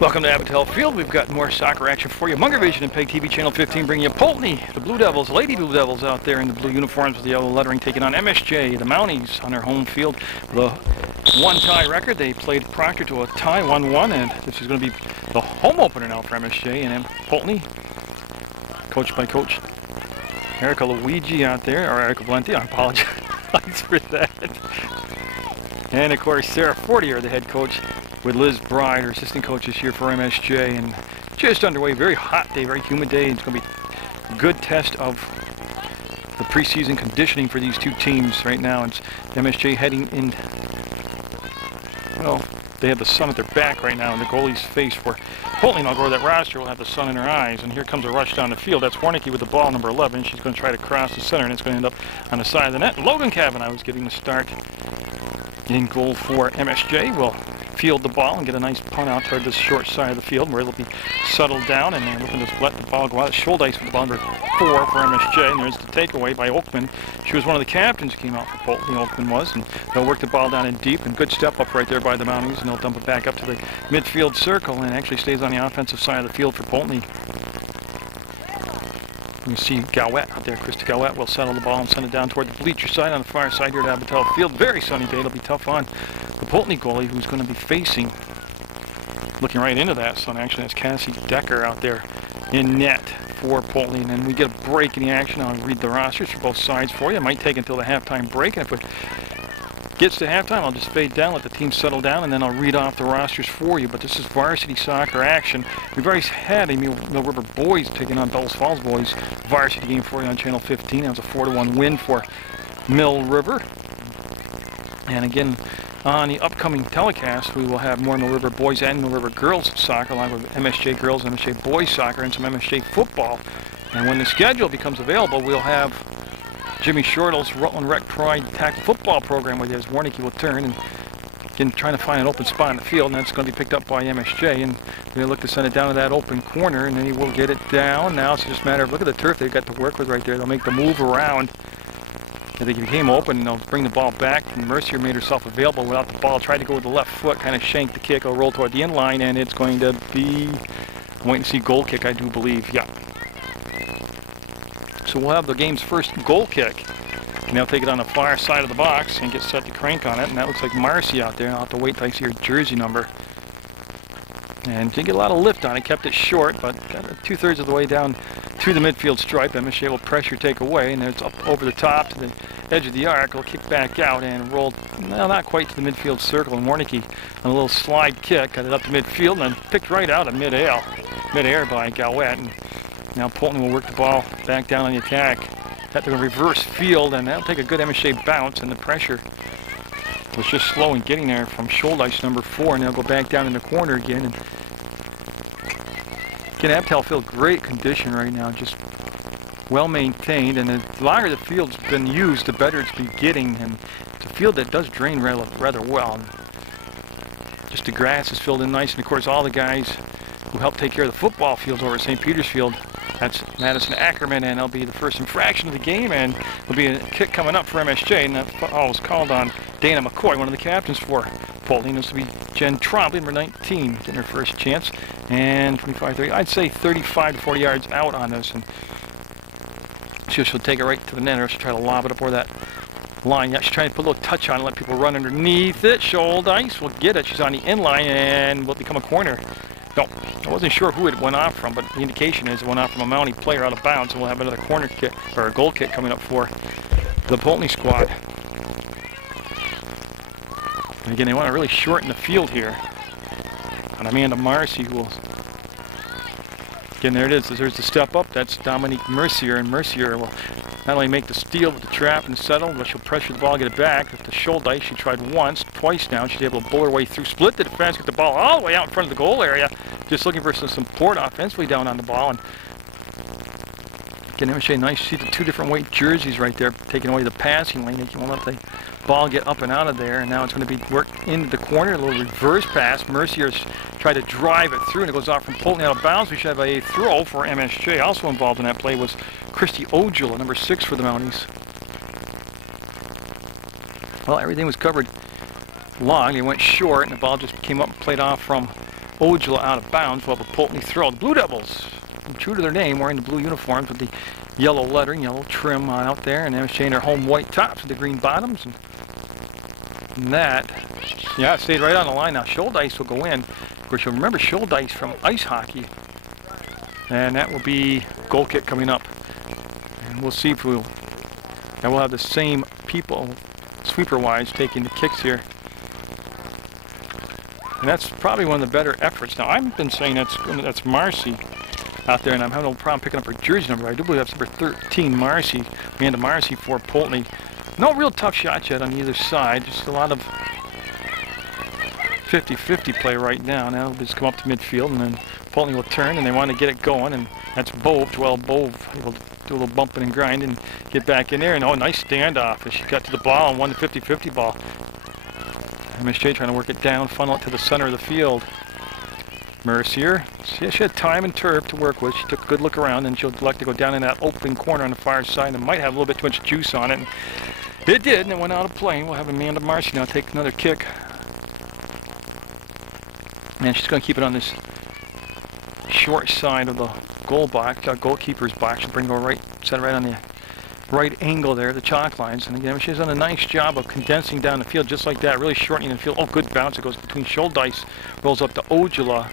Welcome to Abatel Field. We've got more soccer action for you. Munger Vision and PEGTV Channel 15 bringing you Poultney, the Blue Devils, Lady Blue Devils out there in the blue uniforms with the yellow lettering, taking on MSJ, the Mounties, on their home field. The one-tie record. They played Proctor to a tie, 1-1, and this is going to be the home opener now for MSJ and Poultney, coached by Coach Erica Luigi out there, or Erica Valenti. I apologize for that. And of course, Sarah Fortier, the head coach, with Liz Bride, her assistant coach, is here for MSJ, and just underway. Very hot day, very humid day. It's going to be a good test of the preseason conditioning for these two teams right now. It's MSJ heading in. Well, they have the sun at their back right now, and the goalie's face. Where Poultney, I'll go to that roster, will have the sun in her eyes, and here comes a rush down the field. That's Warnicki with the ball, number 11. She's going to try to cross the center, and it's going to end up on the side of the net. Logan Kavanaugh was getting the start in goal for MSJ. Will field the ball and get a nice punt out toward the short side of the field where it'll be settled down, and they're looking to let the ball go out. Schuldice with the ball, number 4 for MSJ, and there's the takeaway by Oakman. She was one of the captains who came out for Poultney, Oakman was, and they'll work the ball down in deep, and good step up right there by the Mounties, and they'll dump it back up to the midfield circle, and actually stays on the offensive side of the field for Poultney. You see Gowett out there. Krista Gowett will settle the ball and send it down toward the bleacher side on the far side here at Abatel Field. Very sunny day. It'll be tough on the Poultney goalie, who's going to be facing, looking right into that sun actually, that's Cassie Decker out there in net for Poultney. And then we get a break in the action. I'll read the rosters for both sides for you. It might take until the halftime break, and if it gets to halftime, I'll just fade down, let the team settle down, and then I'll read off the rosters for you. But this is varsity soccer action. We've already had a Mill River boys taking on Bellows Falls boys varsity game for you on Channel 15. That was a 4-1 win for Mill River. And again, on the upcoming telecast, we will have more Mill River boys and Mill River girls soccer, along with MSJ girls, MSJ boys soccer, and some MSJ football. And when the schedule becomes available, we'll have Jimmy Shortle's Rutland Rec Pride tackle football program with his Warnicki will turn, and again trying to find an open spot in the field, and that's going to be picked up by MSJ, and they look to send it down to that open corner, and then he will get it down. Now it's just a matter of, look at the turf they've got to work with right there. They'll make the move around. I think he became open, and they'll bring the ball back, and Mercier made herself available without the ball, tried to go with the left foot, kind of shanked the kick. It'll roll toward the end line, and it's going to be, I'm waiting to see goal kick, I do believe. Yeah. So we'll have the game's first goal kick. And they'll take it on the far side of the box and get set to crank on it. And that looks like Marcy out there. I'll have to wait until I see her jersey number. And didn't get a lot of lift on it. Kept it short, but got it 2/3 of the way down to the midfield stripe. MSJ will pressure take away, and it's up over the top to the edge of the arc. It'll kick back out and roll, no, not quite to the midfield circle. And Warnicki on a little slide kick got it up to midfield and then picked right out of midair by Gowett. And now Poultney will work the ball back down on the attack. Got to reverse field, and that'll take a good MSJ bounce, and the pressure was just slow in getting there from Schuldice, number 4, and they'll go back down in the corner again. And again, Abatel Field, great condition right now, just well maintained, and the longer the field's been used, the better it's been getting, and it's a field that does drain rather well. Just the grass is filled in nice, and of course all the guys who help take care of the football fields over at St. Peter's Field. That's Madison Ackerman, and that'll be the first infraction of the game, and there'll be a kick coming up for MSJ, and that foul was called on Dana McCoy, one of the captains for Poultney. This will be Jen Trombley, number 19, getting her first chance, and 25, 30, I'd say 35 to 40 yards out on this, and she'll take it right to the net, or she'll try to lob it up over that line. Yeah, she's trying to put a little touch on it, let people run underneath it. Schuldice will get it. She's on the end line, and will become a corner. No, I wasn't sure who it went off from, but the indication is it went off from a Mountie player out of bounds, and we'll have another corner kick, or a goal kick coming up for the Poultney squad. And again, they want to really shorten the field here. And Amanda Marcy will, again, there it is. There's the step up. That's Dominique Mercier, and Mercier will not only make the steal with the trap and settle, but she'll pressure the ball, get it back. With the Schuldice, she tried once, twice now. She's able to bull her way through, split the defense, get the ball all the way out in front of the goal area. Just looking for some support offensively down on the ball. And again, MSJ, nice. See the two different weight jerseys right there, taking away the passing lane. They won't let the ball get up and out of there. And now it's going to be worked into the corner. A little reverse pass. Mercier's tried to drive it through, and it goes off from Poultney out of bounds. We should have a throw for MSJ. Also involved in that play was Christy Ojula, number 6 for the Mounties. Well, everything was covered long. It went short, and the ball just came up and played off from Ojala out of bounds. We'll have a Poultney throw. The Blue Devils, true to their name, wearing the blue uniforms with the yellow lettering, yellow trim out there, and MSJ in their home white tops with the green bottoms. And that, yeah, it stayed right on the line. Now Shouldice will go in. Of course, you'll remember Shouldice from ice hockey. And that will be goal kick coming up. And we'll see if we'll have the same people, sweeper-wise, taking the kicks here. And that's probably one of the better efforts. Now, I've been saying that's Marcy out there, and I'm having no problem picking up her jersey number. I do believe that's number 13, Marcy. Amanda Marcy for Poultney. No real tough shots yet on either side. Just a lot of 50-50 play right now. Now they'll just come up to midfield, and then Poultney will turn, and they want to get it going. And that's Bove, Joelle Bove, able to do a little bumping and grinding and get back in there. And oh, nice standoff as she got to the ball and won the 50-50 ball. MSJ trying to work it down, funnel it to the center of the field. Mercier, she had time and turf to work with. She took a good look around, and she'll like to go down in that open corner on the far side, and might have a little bit too much juice on it. And it did, and it went out of play. We'll have Amanda Marcy now take another kick. And she's going to keep it on this short side of the goal box, goalkeeper's box. She'll bring it right, set it right on the right angle there, the chalk lines. And again, she's done a nice job of condensing down the field just like that, really shortening the field. Oh, good bounce. It goes between Shouldice, rolls up to Ojala,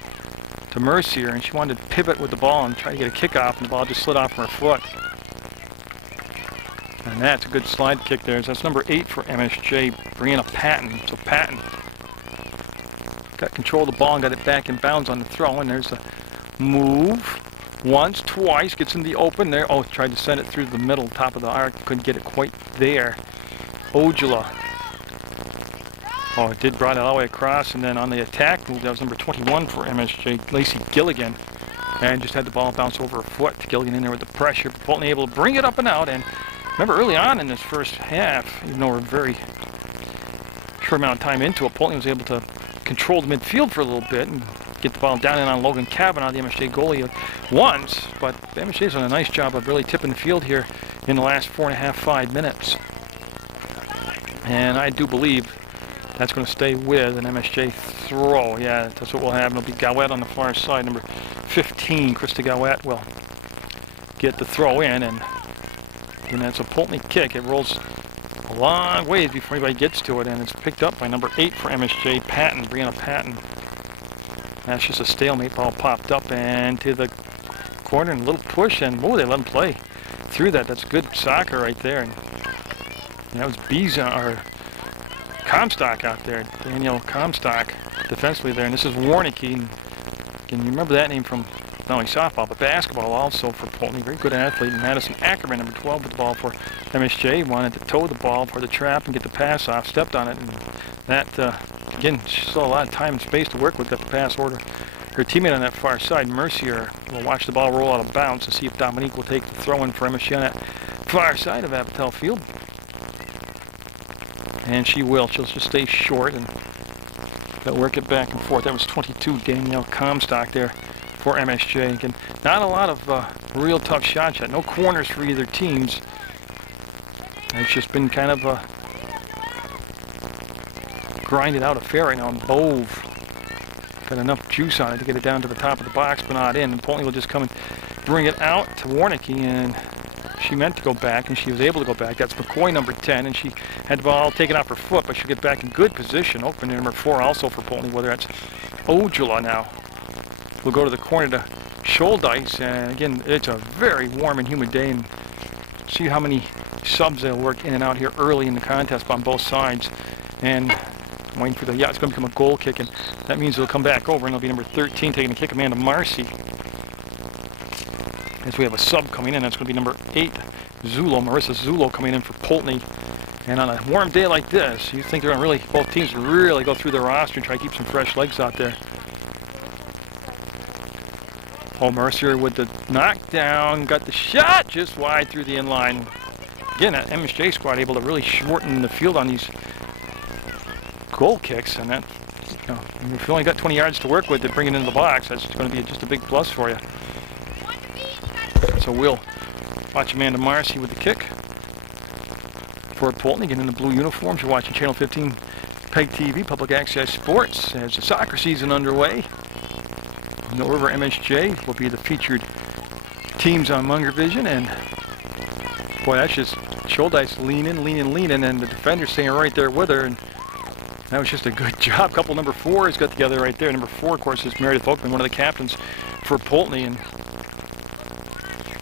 to Mercier, and she wanted to pivot with the ball and try to get a kick off, and the ball just slid off from her foot. And that's a good slide kick there. So that's number 8 for MSJ, Brianna Patton. So Patton got control of the ball and got it back in bounds on the throw, and there's a move. Once, twice, gets in the open there. Oh, tried to send it through the middle, top of the arc. Couldn't get it quite there. Ojala. Oh, it did brought it all the way across, and then on the attack move, that was number 21 for MSJ, Lacey Gilligan. And just had the ball bounce over her foot. Gilligan in there with the pressure. Poultney able to bring it up and out. And remember early on in this first half, even though we're very short amount of time into it, Poultney was able to control the midfield for a little bit and get the ball down in on Logan Kavanaugh, the MSJ goalie, once, but MSJ's done a nice job of really tipping the field here in the last 4.5, 5 minutes. And I do believe that's going to stay with an MSJ throw. Yeah, that's what we'll have. It'll be Gowett on the far side. Number 15, Krista Gowett, will get the throw in, and that's a Poultney kick. It rolls a long ways before anybody gets to it, and it's picked up by number 8 for MSJ, Patton, Brianna Patton. That's just a stalemate. Ball popped up and to the corner, and a little push, and oh, they let him play through that. That's good soccer right there. And that was Biza, or Comstock out there, Danielle Comstock, defensively there. And this is Warnicki. And you remember that name from not only softball, but basketball also for Poultney. Very good athlete. And Madison Ackerman, number 12, with the ball for MSJ. Wanted to toe the ball for the trap and get the pass off. Stepped on it, and that, again, she saw a lot of time and space to work with. Got the pass order. Her teammate on that far side, Mercier, will watch the ball roll out of bounds to see if Dominique will take the throw in for MSJ on that far side of Abatel Field. And she will. She'll just stay short and they'll work it back and forth. That was 22, Danielle Comstock there for MSJ. Again, not a lot of real tough shots yet. No corners for either teams. It's just been kind of a grinded out affair right now. And Bove got enough juice on it to get it down to the top of the box, but not in. And Poultney will just come and bring it out to Warnicki, and she meant to go back, and she was able to go back. That's McCoy, number 10, and she had the ball taken off her foot, but she'll get back in good position. Open number 4 also for Poultney, whether that's Ojala now. We'll go to the corner to Shouldice, and again, it's a very warm and humid day, and see how many subs they'll work in and out here early in the contest on both sides. And I'm waiting for it's going to become a goal kick, and that means it'll come back over, and it'll be number 13 taking the kick, Amanda Marcy. As we have a sub coming in, that's going to be number 8, Marissa Zulo coming in for Poultney. And on a warm day like this, you think they're going to really, both teams really go through their roster and try to keep some fresh legs out there. Oh, Mercier with the knockdown, got the shot just wide through the inline. Again, that MSJ squad able to really shorten the field on these goal kicks, and that, if you only got 20 yards to work with to bring it into the box, that's going to be just a big plus for you. So we'll watch Amanda Marcy with the kick for Poultney, getting in the blue uniforms. You're watching Channel 15 PEGTV, Public Access Sports, as the soccer season underway. Mill River MSJ will be the featured teams on Munger Vision, and boy, that's just shoulder ice leaning, and the defender's staying right there with her, and that was just a good job. Couple number 4s got together right there. Number 4, of course, is Meredith Oakman, one of the captains for Poultney, and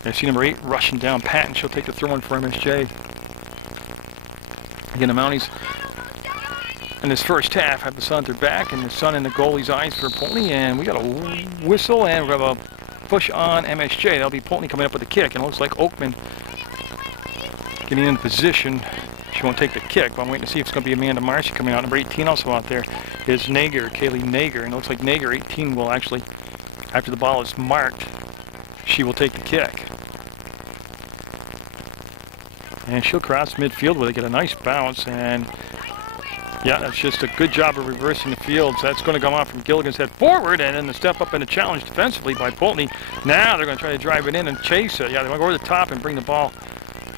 I see number 8 rushing down Patton. She'll take the throw in for MSJ. Again, the Mounties in this first half have the sun at their back and the sun in the goalie's eyes for Poultney, and we got a whistle, and we have a push on MSJ. That'll be Poultney coming up with the kick, and it looks like Oakman getting in position. She won't take the kick, but I'm waiting to see if it's going to be Amanda Marcy coming out. Number 18 also out there is Nager, Kaylee Nager, and it looks like Nager, 18, will actually, after the ball is marked, she will take the kick. And she'll cross midfield with it, get a nice bounce, and yeah, that's just a good job of reversing the field. So that's going to come off from Gilligan's head forward, and then the step up and a challenge defensively by Poultney. Now they're going to try to drive it in and chase it. Yeah, they want to go over the top and bring the ball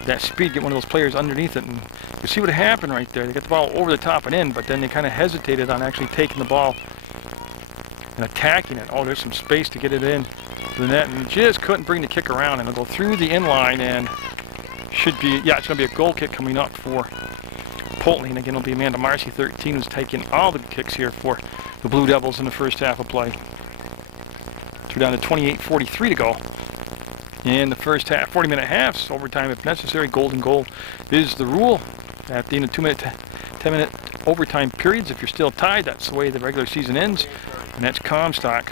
that speed, get one of those players underneath it, and you see what happened right there. They got the ball over the top and in, but then they kind of hesitated on actually taking the ball and attacking it. Oh, there's some space to get it in to the net, and just couldn't bring the kick around, and it'll go through the inline, and should be, yeah, it's going to be a goal kick coming up for Poultney, and again it'll be Amanda Marcy, 13, who's taking all the kicks here for the Blue Devils in the first half of play. We're down to 28:43 to go in the first half. 40-minute halves, overtime if necessary. Golden goal is the rule. At the end of 2-minute, 10-minute overtime periods, if you're still tied, that's the way the regular season ends. And that's Comstock.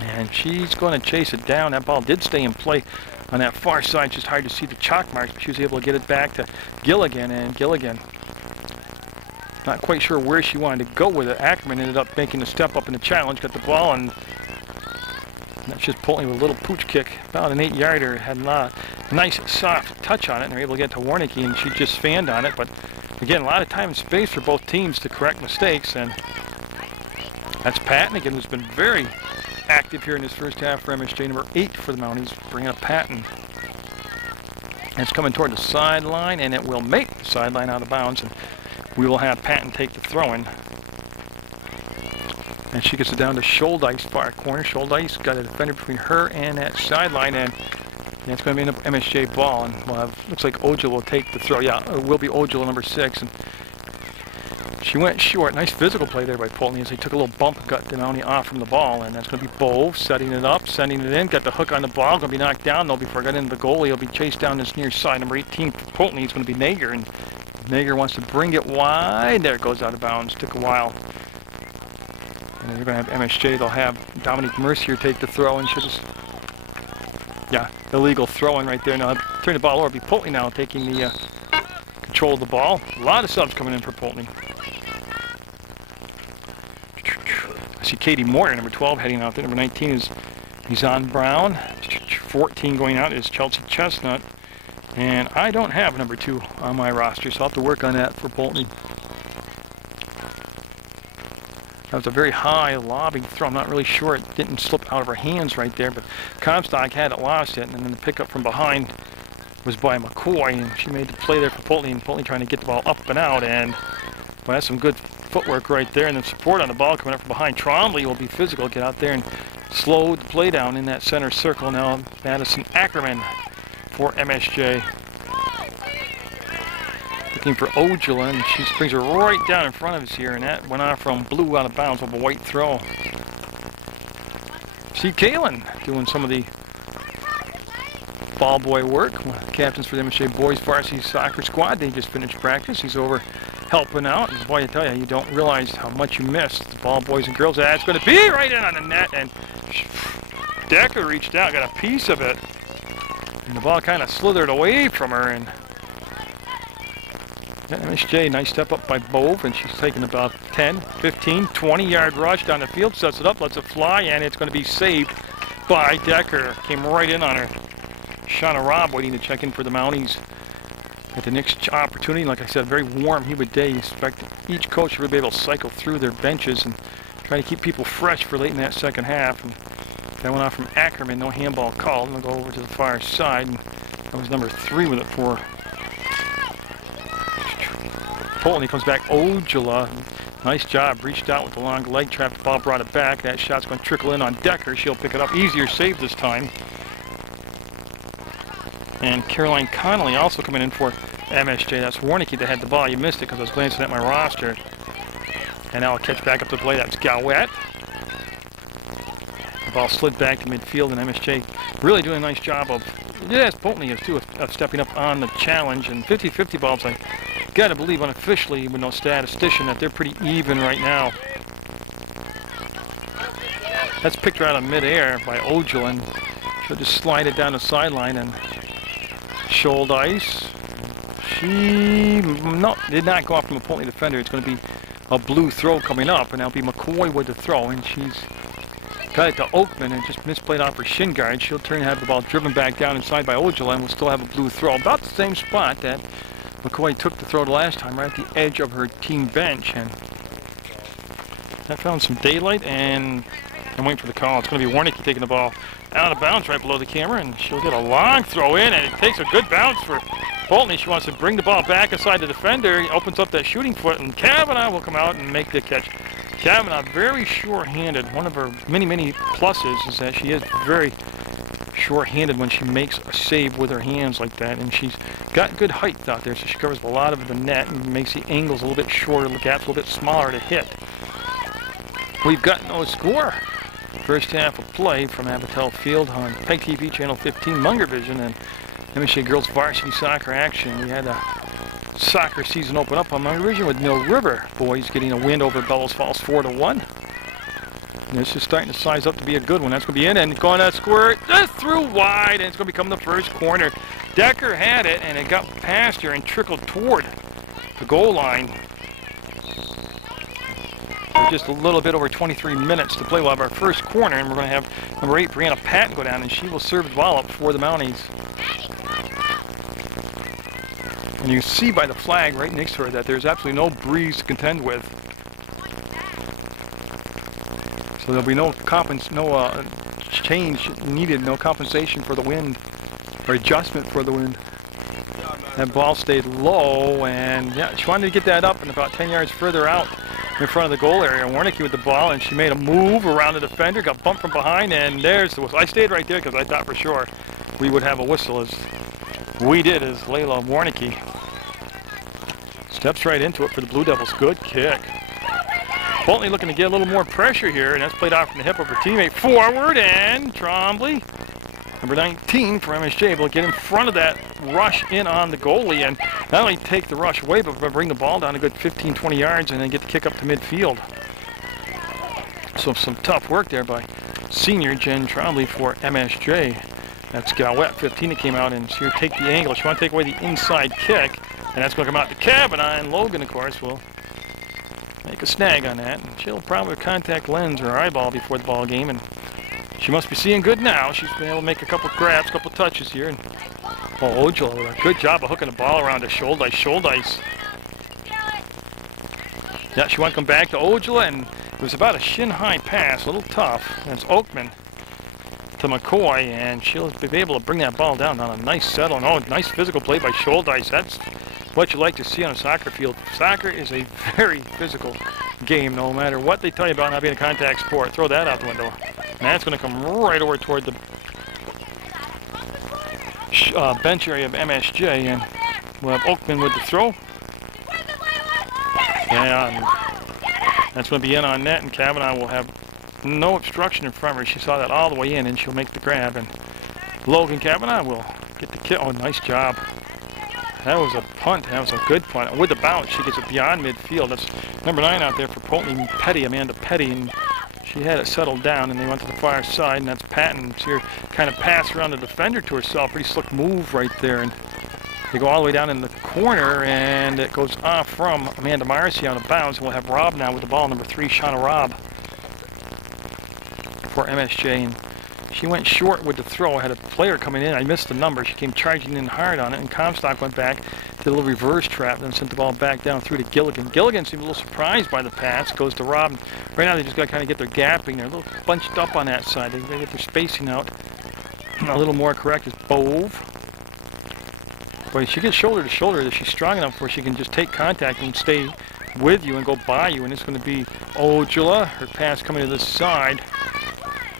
And she's going to chase it down. That ball did stay in play on that far side. It's just hard to see the chalk marks, but she was able to get it back to Gilligan, and Gilligan, not quite sure where she wanted to go with it. Ackerman ended up making the step up in the challenge, got the ball, and that's just Poultney with a little pooch kick, about an 8-yarder. Had a nice soft touch on it, and they're able to get to Warnicki, and she just fanned on it. But again, a lot of time and space for both teams to correct mistakes, and that's Patton again, who's been very active here in this first half for MSJ. Number 8 for the Mounties, bringing up Patton. And it's coming toward the sideline, and it will make the sideline out of bounds, and we will have Patton take the throw-in. And she gets it down to Scholdice, far corner. Scholdice got a defender between her and that sideline, and yeah, it's going to be an MSJ ball. And we'll have, looks like Ojala will take the throw. Yeah, it will be Ojala, number 6. And she went short. Nice physical play there by Poultney as they took a little bump and got the Mountie off from the ball. And that's going to be Bove setting it up, sending it in. Got the hook on the ball. Going to be knocked down though before it got into the goalie. He'll be chased down this near side. Number 18 for Poultney is going to be Nager, and Nager wants to bring it wide. There it goes out of bounds. Took a while. And then they're going to have MSJ. They'll have Dominique Mercier take the throw, and she'll just, yeah, illegal throw-in right there. Now turn the ball over. It'll be Poultney now taking the control of the ball. A lot of subs coming in for Poultney. I see Katie Moore, number 12, heading out there. Number 19 is Yvonne Brown. 14 going out is Chelsea Chestnut. And I don't have number 2 on my roster, so I'll have to work on that for Poultney. That was a very high lobbing throw. I'm not really sure it didn't slip out of her hands right there, but Comstock had it, lost it, and then the pickup from behind was by McCoy, and she made the play there for Poultney, and Poultney trying to get the ball up and out, and well, that's some good footwork right there, and then support on the ball coming up from behind. Trombley will be physical, get out there and slow the play down in that center circle. Now Madison Ackerman for MSJ. Looking for Ojala, and she brings her right down in front of us here, and that went off from blue out of bounds with a white throw. See Kalen doing some of the ball boy work. Captains for the MSJ Boys Varsity Soccer Squad. They just finished practice. He's over helping out. And boy, I tell you, you don't realize how much you missed. The ball boys and girls. That's going to be right in on the net, and Decker reached out, got a piece of it, and the ball kind of slithered away from her, and MSJ, nice step up by Bove, and she's taking about 10, 15, 20-yard rush down the field, sets it up, lets it fly, and it's going to be saved by Decker. Came right in on her. Shauna Robb waiting to check in for the Mounties at the next opportunity. Like I said, very warm, humid day. You expect each coach to really be able to cycle through their benches and try to keep people fresh for late in that second half. And that went off from Ackerman, no handball called. And we'll go over to the far side, and that was number 3 with it for Poultney. Comes back Ojala. Nice job. Reached out with the long leg trap. The ball brought it back. That shot's going to trickle in on Decker. She'll pick it up. Easier save this time. And Caroline Connolly also coming in for MSJ. That's Warnicki that had the ball. You missed it because I was glancing at my roster. And now I'll catch back up to play. That's Gowett. The ball slid back to midfield, and MSJ really doing a nice job of, yes, Poultney is too, of stepping up on the challenge. And 50-50 balls, I got to believe unofficially with no statistician that they're pretty even right now. That's picked right out of midair by Ojala, and she'll just slide it down the sideline and shoulder ice. She did not go off from a Poultney defender. It's going to be a blue throw coming up, and that'll be McCoy with the throw, and she's got it to Oakman and just misplayed off her shin guard. She'll turn and have the ball driven back down inside by Ojala, and we'll still have a blue throw. About the same spot that McCoy took the throw the last time, right at the edge of her team bench, and that found some daylight, and I'm waiting for the call. It's going to be Warnicki taking the ball out of bounds right below the camera, and she'll get a long throw in, and it takes a good bounce for Poultney. She wants to bring the ball back inside the defender. He opens up that shooting foot, and Kavanaugh will come out and make the catch. Kavanaugh, very sure-handed. One of her many pluses is that she is very sure-handed when she makes a save with her hands like that, and she's got good height out there, so she covers a lot of the net and makes the angles a little bit shorter, the gaps a little bit smaller to hit. We've got no score. First half of play from Abatel Field on PEGTV Channel 15, Munger Vision, and MSJ Girls Varsity Soccer action. We had a soccer season open up on Munger Vision with Mill River boys getting a win over Bellows Falls 4-1. And this is starting to size up to be a good one. That's going to be in, and going to squirt just through wide, and it's going to become the first corner. Decker had it, and it got past her and trickled toward the goal line. Just a little bit over 23 minutes to play. We'll have our first corner, and we're going to have number 8, Brianna Patton, go down, and she will serve the ball up for the Mounties. And you see by the flag right next to her that there's absolutely no breeze to contend with. So there'll be no change needed, no compensation for the wind, or adjustment for the wind. That ball stayed low, and yeah, she wanted to get that up and about 10 yards further out in front of the goal area. Warnicki with the ball, and she made a move around the defender, got bumped from behind, and there's the whistle. I stayed right there because I thought for sure we would have a whistle, as we did, as Layla Warnicki steps right into it for the Blue Devils. Good kick. Poultney looking to get a little more pressure here, and that's played off from the hip of her teammate. Forward, and Trombley, number 19 for MSJ, able to get in front of that rush in on the goalie, and not only take the rush away, but bring the ball down a good 15-20 yards and then get the kick up to midfield. So some tough work there by senior Jen Trombley for MSJ. That's Gowett, 15, that came out, and she'll take the angle. She wants to take away the inside kick, and that's going to come out to Kavanaugh, and Logan, of course, will make a snag on that. And she'll probably contact lens or eyeball before the ball game, and she must be seeing good now. She's been able to make a couple grabs, a couple touches here. And Ojala with a good job of hooking the ball around the shoulder ice. Yeah, she wanted to come back to Ojala, and it was about a shin-high pass, a little tough. And it's Oakman to McCoy, and she'll be able to bring that ball down on a nice settle. And oh, nice physical play by shoulder ice. That's what you like to see on a soccer field. Soccer is a very physical game, no matter what they tell you about not being a contact sport. Throw that out the window. And that's going to come right over toward the bench area of MSJ, and we'll have Oakman with the throw. And that's going to be in on net, and Kavanaugh will have no obstruction in front of her. She saw that all the way in, and she'll make the grab. And Logan Kavanaugh will get the kick. Oh, nice job. That was a punt. That was a good punt. And with the bounce, she gets it beyond midfield. That's number 9 out there for Poultney, Petty, Amanda Petty. And she had it settled down, and they went to the far side, and that's Patton. See her kind of pass around the defender to herself. Pretty slick move right there. And they go all the way down in the corner, and it goes off from Amanda Marcy on a bounce. And we'll have Robb now with the ball, number 3, Shauna Robb for MSJ. And she went short with the throw. I had a player coming in. I missed the number. She came charging in hard on it, and Comstock went back, did a little reverse trap, then sent the ball back down through to Gilligan. Gilligan seemed a little surprised by the pass. Goes to Robb. Right now they just got to kind of get their gapping. They're a little bunched up on that side. They got to get their spacing out a little more correct. Is Bove. But she gets shoulder to shoulder. That she's strong enough where she can just take contact and stay with you and go by you, and it's going to be Ojala. Her pass coming to this side.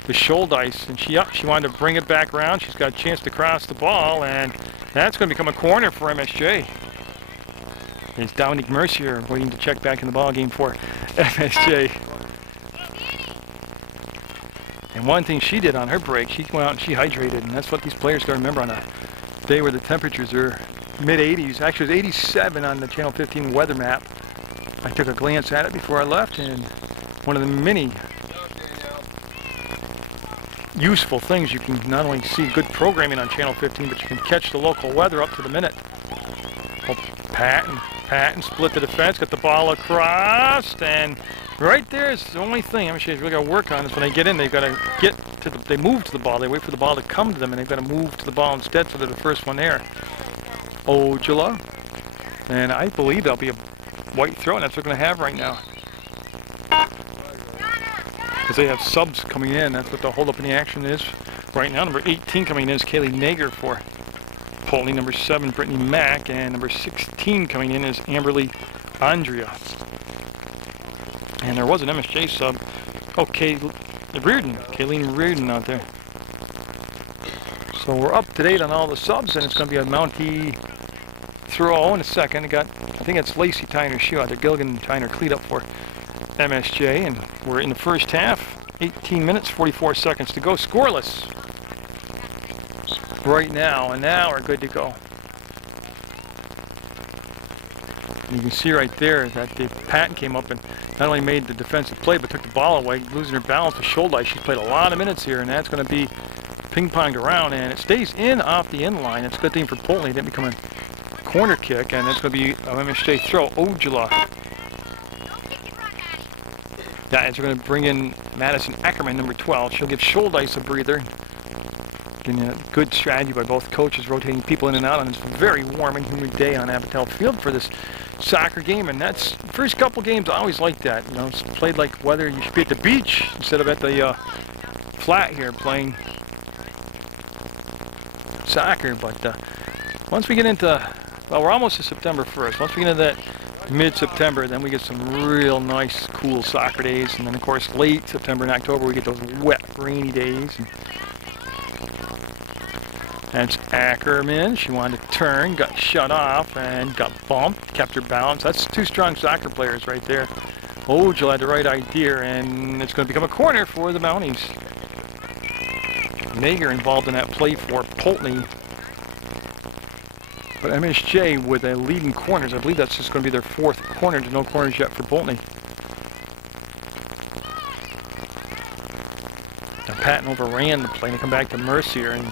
The Schuldice, and she wanted to bring it back around. She's got a chance to cross the ball, and that's going to become a corner for MSJ. It's Dominique Mercier waiting to check back in the ball game for MSJ. And one thing she did on her break, she went out and she hydrated, and that's what these players got to remember on a day where the temperatures are mid-80s. Actually, it was 87 on the Channel 15 weather map. I took a glance at it before I left, and one of the many useful things, you can not only see good programming on Channel 15, but you can catch the local weather up to the minute. Well, Patton split the defense, got the ball across, and right there is the only thing MSJ's really got to work on is when they get in, they've got to get to the, they move to the ball, they wait for the ball to come to them, and they've got to move to the ball instead, so they're the first one there. Ojala, and I believe that'll be a white throw, and that's what we're going to have right now. Because they have subs coming in, that's what the hold-up in the action is right now. Number 18 coming in is Kaylee Nager for Poultney. Number 7, Brittany Mack, and number 16 coming in is Amberly Andrea. And there was an MSJ sub. Oh, Kayleen Reardon out there. So we're up to date on all the subs, and it's going to be a Mountie throw in a second. I think it's Lacey tying her shoe out there. Gilligan tying her cleat up for MSJ, and we're in the first half. 18 minutes, 44 seconds to go. Scoreless right now, and now we're good to go. And you can see right there that the Patton came up and not only made the defensive play, but took the ball away, losing her balance with Schuldice. She played a lot of minutes here, and that's going to be ping-ponged around, and it stays in off the end line. It's a good thing for Poultney. It didn't become a corner kick, and it's going to be an MSJ throw. Ojala. Yeah, and they're going to bring in Madison Ackerman, number 12. She'll give Schuldice a breather. Getting a good strategy by both coaches, rotating people in and out on this very warm and humid day on Abatel Field for this soccer game. And that's first couple games I always like that. You know, it's played like whether you should be at the beach instead of at the flat here playing soccer. But once we get into, well, we're almost to September 1st. Once we get into that mid-September, then we get some real nice, cool soccer days. And then, of course, late September and October, we get those wet, rainy days. And it's Ackerman. She wanted to turn, got shut off, and got bumped, kept her balance. That's two strong soccer players right there. Ojala had the right idea, and it's going to become a corner for the Mounties. Nager involved in that play for Poultney. But MSJ with a leading corners, I believe that's just going to be their 4th corner. There's no corners yet for Poultney. Now Patton overran the play. They come back to Mercier, and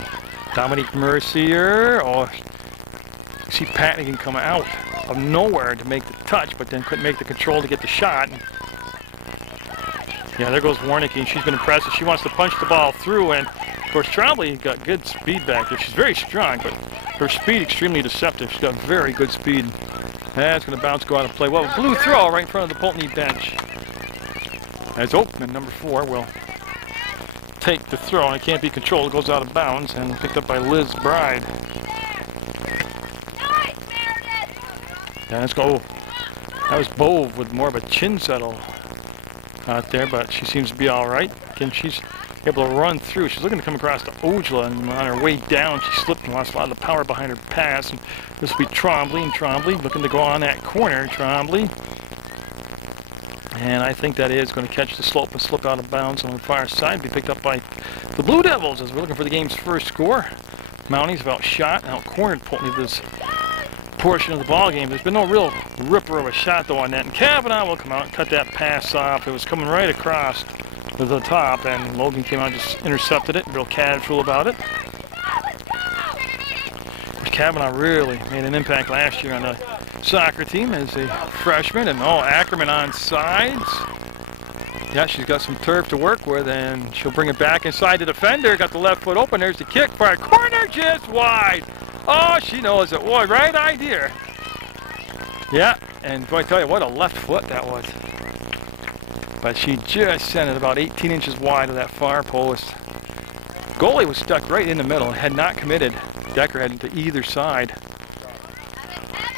Dominique Mercier. Oh, you see Patton can come out of nowhere to make the touch, but then couldn't make the control to get the shot. Yeah, there goes Warnicki, and she's been impressive. She wants to punch the ball through, and of course Trombley got good speed back there. She's very strong, but her speed extremely deceptive. She's got very good speed. That's going to bounce, go out of play. Well, blue throw right in front of the Poultney bench. As Oakman, number 4, will take the throw, and it can't be controlled. It goes out of bounds and picked up by Liz Bride. Yeah, let's go. That was Bove with more of a chin settle out there, but she seems to be all right. Again, she's able to run through. She's looking to come across to Ojala, and on her way down, she slipped and lost a lot of the power behind her pass. And this will be Trombley, and Trombley looking to go on that corner. Trombley. And I think that is going to catch the slope and slip out of bounds on the far side. Be picked up by the Blue Devils as we're looking for the game's first score. Mounties have outshot and outcornered Poultney this portion of the ball game. There's been no real ripper of a shot though on that. And Kavanaugh will come out and cut that pass off. It was coming right across to the top, and Logan came out and just intercepted it. Real casual about it. Kavanaugh really made an impact last year on the soccer team as a freshman. And Ackerman on sides. Yeah, she's got some turf to work with, and she'll bring it back inside the defender. Got the left foot open. There's the kick for a corner, just wide. Oh, she knows it. Boy, right idea. Yeah, and boy, I tell you, what a left foot that was. But she just sent it about 18 inches wide of that far post. Goalie was stuck right in the middle and had not committed Decker heading to either side.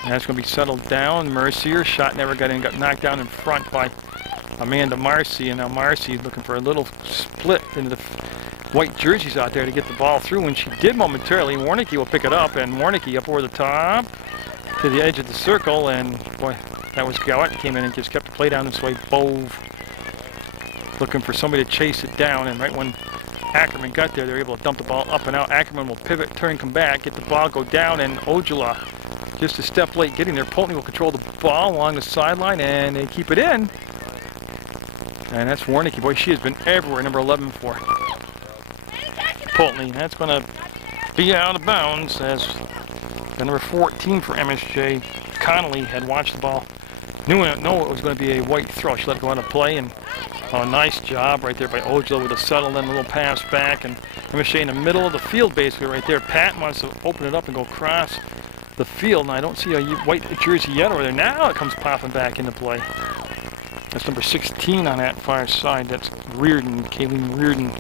And that's going to be settled down. Mercier, shot never got in, got knocked down in front by Amanda Marcy. And now Marcy looking for a little split into the white jerseys out there to get the ball through. When she did momentarily, Warnicki will pick it up, and Warnicki up over the top to the edge of the circle. And boy, that was Gowett came in and just kept the play down this way. Bove looking for somebody to chase it down, and right when Ackerman got there, they're able to dump the ball up and out. Ackerman will pivot, turn, come back, get the ball, go down, and Ojala just a step late getting there. Poultney will control the ball along the sideline, and they keep it in. And that's Warnicki. Boy, she has been everywhere, number 11 for Poultney. That's going to be out of bounds as the number 14 for MSJ, Connolly, had watched the ball. Knew it was going to be a white throw. She let it go out of play, and nice job right there by Ojala with a settle and a little pass back. And MSJ in the middle of the field basically right there. Patton wants to open it up and go across the field, and I don't see a white jersey yet over there. Now it comes popping back into play. That's number 16 on that far side. That's Reardon, Kayleen Reardon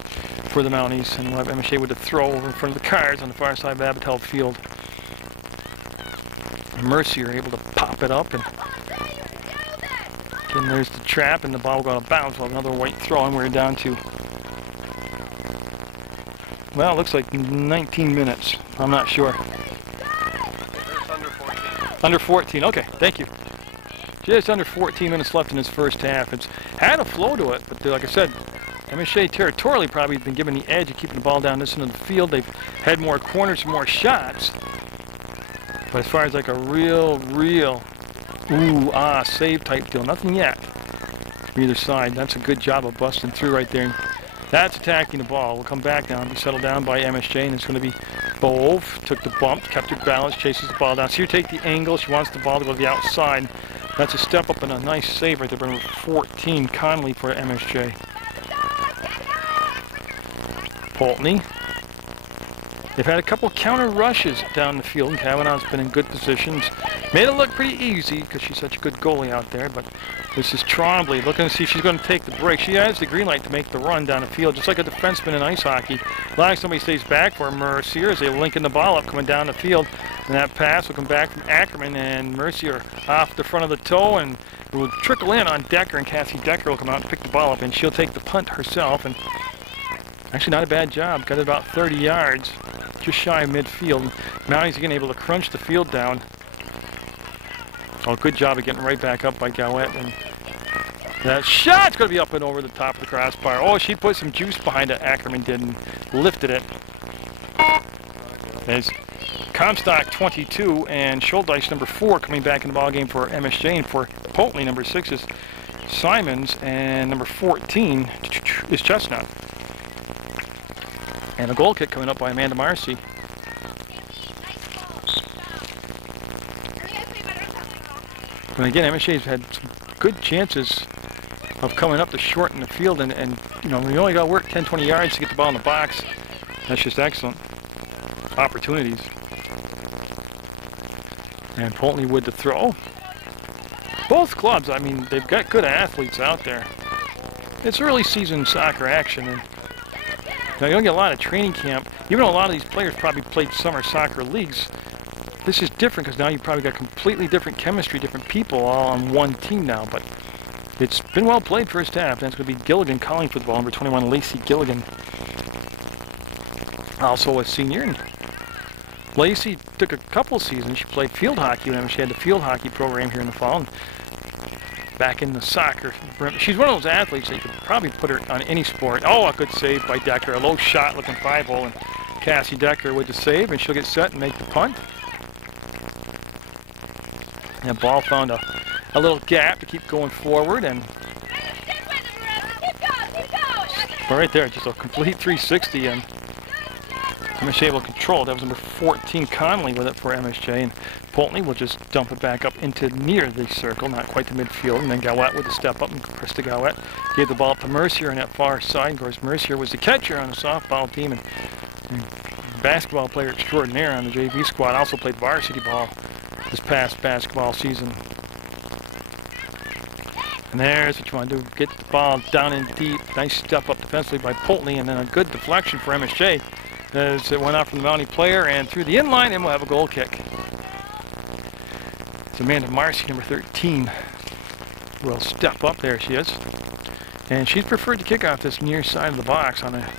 for the Mounties. And we'll have MSJ with a throw over in front of the Cards on the far side of Abatel Field. Mercier able to pop it up, and again, there's the trap, and the ball will go out of bounds. We'll have another white throw, and we're down to, well, it looks like 19 minutes. I'm not sure. Under 14, okay, thank you. Just under 14 minutes left in this first half. It's had a flow to it, but like I said, MSJ territorially probably been given the edge of keeping the ball down this end of the field. They've had more corners, more shots. But as far as like a real, save type deal, nothing yet from either side. That's a good job of busting through right there. That's attacking the ball. We'll come back now and be settled down by MSJ, and it's going to be Bove. Took the bump, kept her balance, chases the ball down. So you take the angle. She wants the ball to go to the outside. That's a step up and a nice save right there by number 14, Conley for MSJ. Poultney. They've had a couple counter rushes down the field, and Kavanaugh's been in good positions. Made it look pretty easy because she's such a good goalie out there, but this is Trombley looking to see if she's going to take the break. She has the green light to make the run down the field, just like a defenseman in ice hockey. As long as somebody stays back for Mercier as they linking the ball up coming down the field. And that pass will come back from Ackerman, and Mercier off the front of the toe, and it will trickle in on Decker, and Cassie Decker will come out and pick the ball up, and she'll take the punt herself. And actually not a bad job. Got it about 30 yards, just shy of midfield. Mounties again able to crunch the field down. Oh, good job of getting right back up by Gowett. And that shot's going to be up and over the top of the crossbar. Oh, she put some juice behind it. Ackerman did and lifted it. There's Comstock 22 and Schuldeis number 4 coming back in the ballgame for MSJ, and for Poultney number 6 is Simons, and number 14 is Chestnut. And a goal kick coming up by Amanda Marcy. And again, MSJ's had some good chances of coming up to shorten the field, and you know, we only got to work 10-20 yards to get the ball in the box. That's just excellent opportunities. And Poultney with the throw. Both clubs, I mean, they've got good athletes out there. It's early season soccer action, and now you don't get a lot of training camp. Even though a lot of these players probably played summer soccer leagues, this is different because now you've probably got completely different chemistry, different people all on one team now. But it's been well played first half. That's going to be Gilligan calling for the ball, number 21, Lacey Gilligan. Also a senior. And Lacey took a couple seasons. She played field hockey when she had the field hockey program here in the fall. And back in the soccer. She's one of those athletes that you could probably put her on any sport. Oh, a good save by Decker. A low shot looking 5-hole, and Cassie Decker with the save, and she'll get set and make the punt. And the ball found a little gap to keep going forward, and right there, just a complete 360, and MSJ able to control. That was number 14, Conley, with it for MSJ, and Poultney will just dump it back up into near the circle, not quite the midfield, and then Gowett with the step up, and Krista Gowett gave the ball up to Mercier on that far side. Of course, Mercier was the catcher on the softball team, and basketball player extraordinaire on the JV squad, also played varsity ball this past basketball season. And there's what you want to do, get the ball down in deep. Nice step up defensively by Poultney, and then a good deflection for MSJ as it went out from the Mountie player and through the inline, and we'll have a goal kick. It's Amanda Marcy, number 13, will step up. There she is. And she's preferred to kick off this near side of the box on a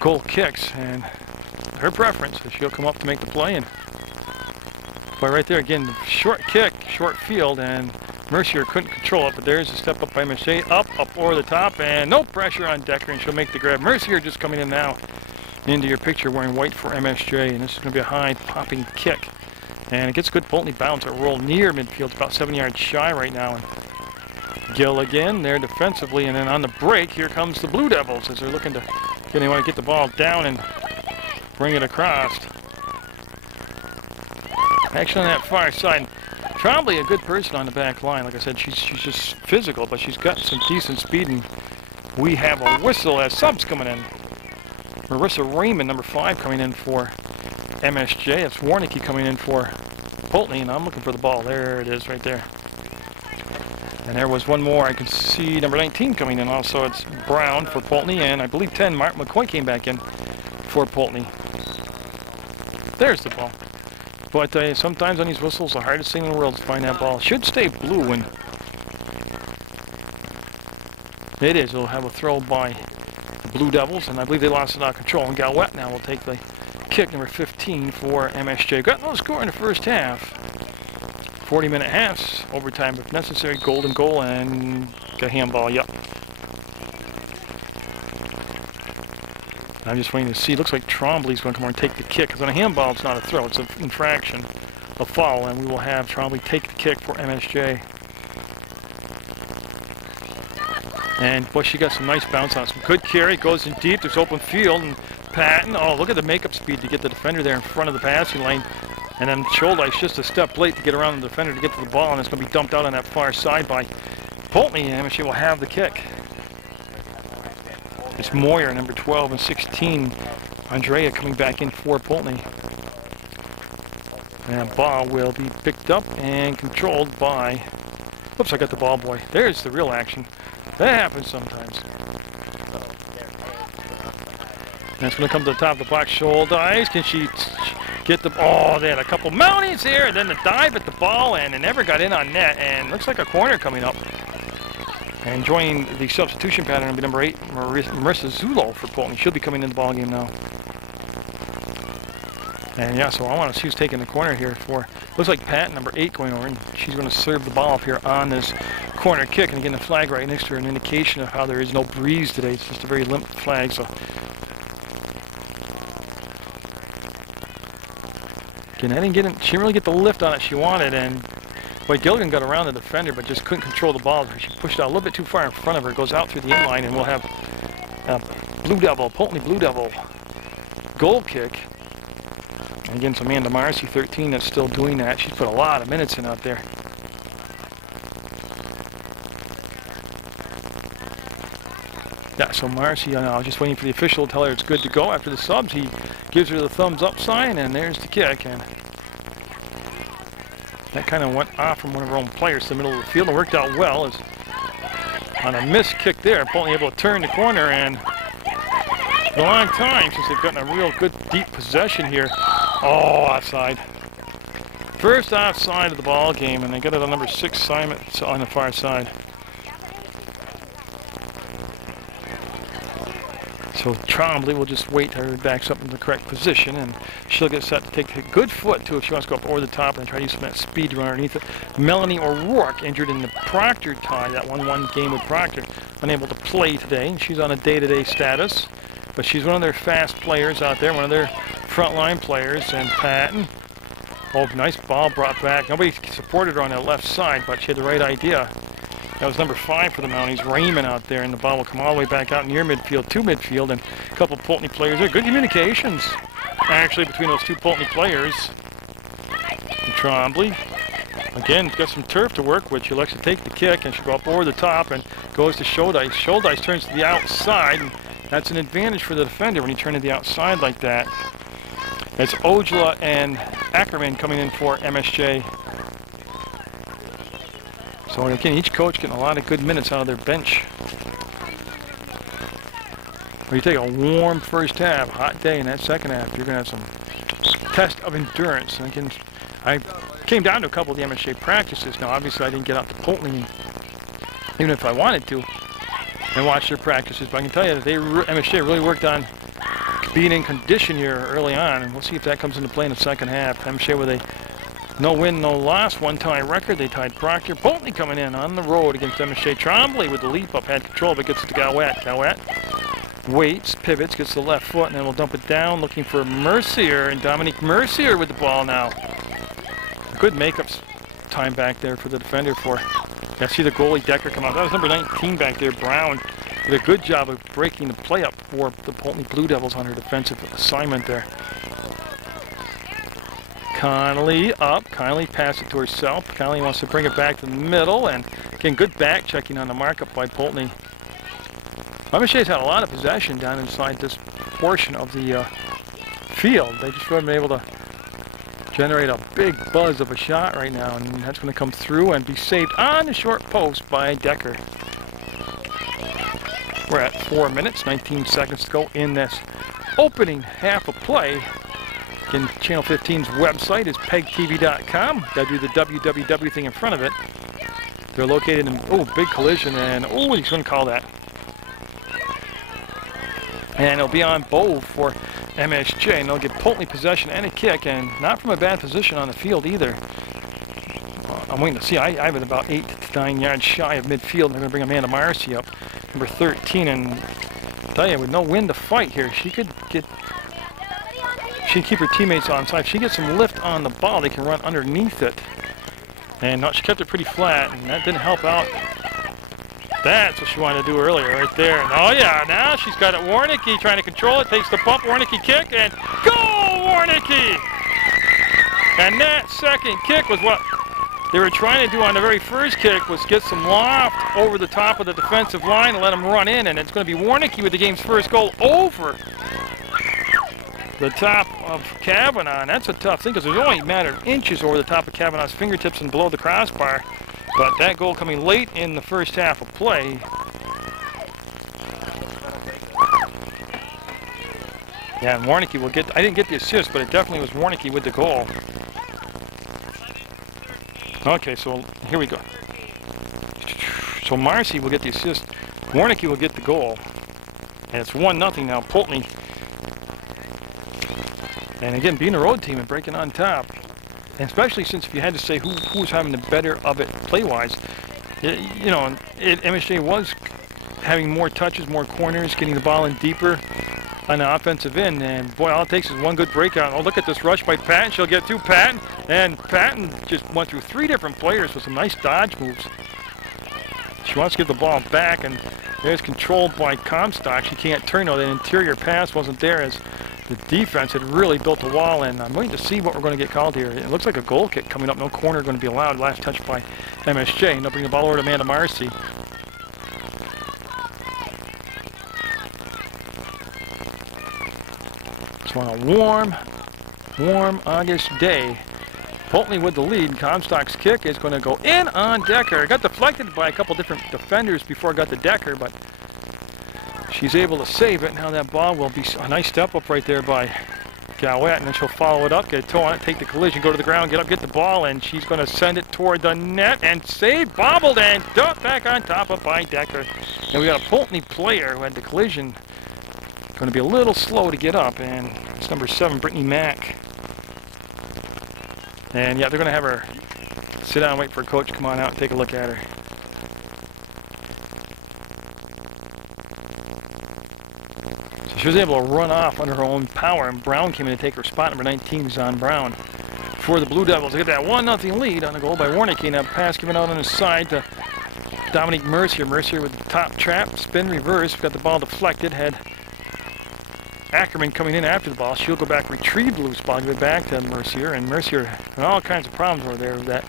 goal kicks. And her preference is she'll come up to make the play. And boy, right there again, short kick, short field, and Mercier couldn't control it. But there's a step up by MSJ, up over the top, and no pressure on Decker, and she'll make the grab. Mercier just coming in now into your picture wearing white for MSJ, and this is going to be a high popping kick. And it gets a good Poultney bounce. It roll near midfield. It's about 7 yards shy right now. And Gill again there defensively, and then on the break, here comes the Blue Devils as they're looking to want to get the ball down and bring it across. Action on that far side. Trombley, a good person on the back line. Like I said, she's just physical, but she's got some decent speed. And we have a whistle as subs coming in. Marissa Raymond, number 5, coming in for MSJ. It's Warnicki coming in for Poultney, and I'm looking for the ball. There it is right there. And there was one more. I can see number 19 coming in also. It's Brown for Poultney, and I believe 10, Mark McCoy came back in for Poultney. There's the ball. But sometimes on these whistles, the hardest thing in the world is to find that ball. Should stay blue, and it is. It'll have a throw by the Blue Devils, and I believe they lost it out of control. And Galwet now will take the kick, number 15 for MSJ. Got no score in the first half. 40-minute halves, overtime if necessary, golden goal, and a handball, yep. I'm just waiting to see. Looks like Trombley's going to come over and take the kick, because on a handball it's not a throw, it's an infraction, a foul, and we will have Trombley take the kick for MSJ. And boy, she got some nice bounce on, some good carry, goes in deep, there's open field, and Patton, oh, look at the makeup speed to get the defender there in front of the passing lane. And then Shouldice just a step late to get around the defender to get to the ball, and it's going to be dumped out on that far side by Poultney, and MSJ will have the kick. It's Moyer, number 12, and 16, Andrea coming back in for Poultney. And that ball will be picked up and controlled by, whoops, I got the ball boy. There's the real action. That happens sometimes. And it's going to come to the top of the box. Shouldice, can she get the, oh, they had a couple Mounties there, and then the dive at the ball, and it never got in on net, and looks like a corner coming up. And joining the substitution pattern will be number 8, Marissa Zulo for Poultney. She'll be coming in the ball game now. And yeah, so I want to see who's taking the corner here for, looks like Pat, number 8, going over, and she's going to serve the ball up here on this corner kick. And again, the flag right next to her, an indication of how there is no breeze today. It's just a very limp flag, so. Again, I didn't get it, she didn't really get the lift on it she wanted, and boy, Gilligan got around the defender, but just couldn't control the ball. She pushed it out a little bit too far in front of her. It goes out through the inline, and we'll have Blue Devil, Poultney Blue Devil goal kick. And again, it's Amanda Marcy, 13, that's still doing that. She's put a lot of minutes in out there. Yeah, so Marcy, I was just waiting for the official to tell her it's good to go. After the subs, he gives her the thumbs up sign, and there's the kick. And that kind of went off from one of our own players to the middle of the field and worked out well. As on a missed kick there, Poultney able to turn the corner, and a long time since they've gotten a real good deep possession here. Oh, offside. First offside of the ball game, and they got it on number 6, Simon, on the far side. So Trombley will just wait till her backs up in the correct position, and she'll get set to take a good foot too if she wants to go up over the top and try to use some of that speed to run underneath it. Melanie O'Rourke, injured in the Proctor tie, that 1-1 game with Proctor, unable to play today, and she's on a day-to-day status. But she's one of their fast players out there, one of their frontline players. And Patton, oh, nice ball brought back. Nobody supported her on that left side, but she had the right idea. That was number 5 for the Mounties, Raymond out there, and the ball will come all the way back out near midfield to midfield, and a couple Poultney players there. Good communications, actually, between those 2 Poultney players. And Trombley, again, got some turf to work with. She likes to take the kick, and she'll go up over the top and goes to Shouldice. Shouldice turns to the outside, and that's an advantage for the defender when you turn to the outside like that. It's Ojala and Ackerman coming in for MSJ. So again, each coach getting a lot of good minutes out of their bench. When you take a warm first half, hot day in that second half, you're going to have some test of endurance. And again, came down to a couple of the MSJ practices. Now, obviously, I didn't get out to Poultney, even if I wanted to, and watch their practices. But I can tell you that MSJ really worked on being in condition here early on, and we'll see if that comes into play in the second half. MSJ with a no-win, no-loss, one-tie record. They tied Proctor. Poultney coming in on the road against MSJ. Trombley with the leap-up, had control, but gets it to Gowett. Gowett waits, pivots, gets the left foot, and then we'll dump it down, looking for Mercier, and Dominique Mercier with the ball now. Good makeup time back there for the defender for, I see the goalie Decker come out. That was number 19 back there, Brown, did a good job of breaking the play up for the Poultney Blue Devils on her defensive assignment there. Connolly up, Connolly passes it to herself. Connolly wants to bring it back to the middle, and again, good back checking on the markup by Poultney. MSJ's had a lot of possession down inside this portion of the field. They just haven't been able to generate a big buzz of a shot right now, and that's going to come through and be saved on the short post by Decker. We're at 4 minutes, 19 seconds to go in this opening half of play. Again, Channel 15's website is PEGTV.com. Got to do the www thing in front of it. They're located in, big collision, and he's going to call that. And it'll be on Bove for MSJ, and they'll get Poultney possession and a kick, and not from a bad position on the field either. I'm waiting to see. I have it about 8 to 9 yards shy of midfield, and they're going to bring Amanda Marcy up, number 13, and I'll tell you, with no wind to fight here, she'd keep her teammates on side. If she gets some lift on the ball, they can run underneath it. And she kept it pretty flat, and that didn't help out. That's what she wanted to do earlier, right there. And oh yeah, now she's got it. Warnicki trying to control it, takes the bump. Warnicki kick, and goal, Warnicki! And that second kick was what they were trying to do on the very first kick, was get some loft over the top of the defensive line and let them run in. And it's going to be Warnicki with the game's first goal over the top of Kavanaugh. And that's a tough thing, because there's only a matter of inches over the top of Kavanaugh's fingertips and below the crossbar. But that goal coming late in the first half of play. Yeah, and Warnicki will get, I didn't get the assist, but it definitely was Warnicki with the goal. Okay, so here we go. So Marcy will get the assist. Warnicki will get the goal. And it's 1-0 now, Poultney. And again, being a road team and breaking on top. And especially since if you had to say who was having the better of it play-wise, MSJ was having more touches, more corners, getting the ball in deeper on the offensive end. And boy, all it takes is one good breakout. Oh, look at this rush by Patton. She'll get to Patton. And Patton just went through 3 different players with some nice dodge moves. She wants to get the ball back, and there's control by Comstock. She can't turn, though. The interior pass wasn't there, as the defense had really built a wall, and I'm waiting to see what we're going to get called here. It looks like a goal kick coming up. No corner going to be allowed. Last touch by MSJ. And they'll bring the ball over to Amanda Marcy. So on a warm August day, Poultney with the lead. Comstock's kick is going to go in on Decker. It got deflected by a couple different defenders before it got to Decker, but she's able to save it. Now that ball will be a nice step up right there by Gowett, and then she'll follow it up, get a toe on it, take the collision, go to the ground, get up, get the ball, and she's going to send it toward the net and save, bobbled, and dumped back on top of by Decker. And we got a Poultney player who had the collision. Going to be a little slow to get up, and it's number 7, Brittany Mack. And yeah, they're going to have her sit down and wait for her coach to come on out and take a look at her. So she was able to run off under her own power, and Brown came in to take her spot. Number 19 is on Brown. For the Blue Devils, they get that 1-0 lead on a goal by Warnicki. Now pass given out on his side to Dominique Mercier. Mercier with the top trap, spin reverse, got the ball deflected, had Ackerman coming in after the ball. She'll go back, retrieve the loose ball, give it back to Mercier, and Mercier, and all kinds of problems were there with that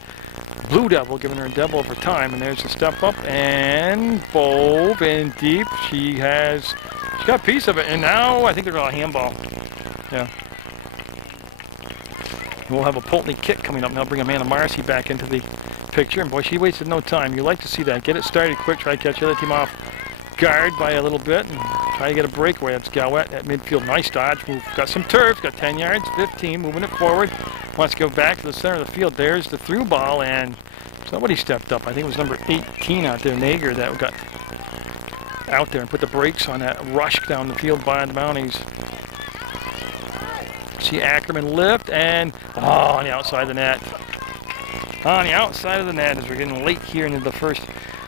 Blue Devil, giving her a double over time. And there's a step up, and Bove in deep. She got a piece of it, and now I think they're going to handball. Yeah. And we'll have a Poultney kick coming up now. Bring Amanda Marcy back into the picture, and boy, she wasted no time. You like to see that. Get it started quick, try to catch the other team off guard by a little bit, and try to get a breakaway. That's Gowett at midfield. Nice dodge move. Got some turf, got 10 yards, 15, moving it forward. wants to go back to the center of the field. There's the through ball, and somebody stepped up. I think it was number 18 out there, Nager, that got out there and put the brakes on that rush down the field by the Mounties. See Ackerman lift, and on the outside of the net. On the outside of the net as we're getting late here into the first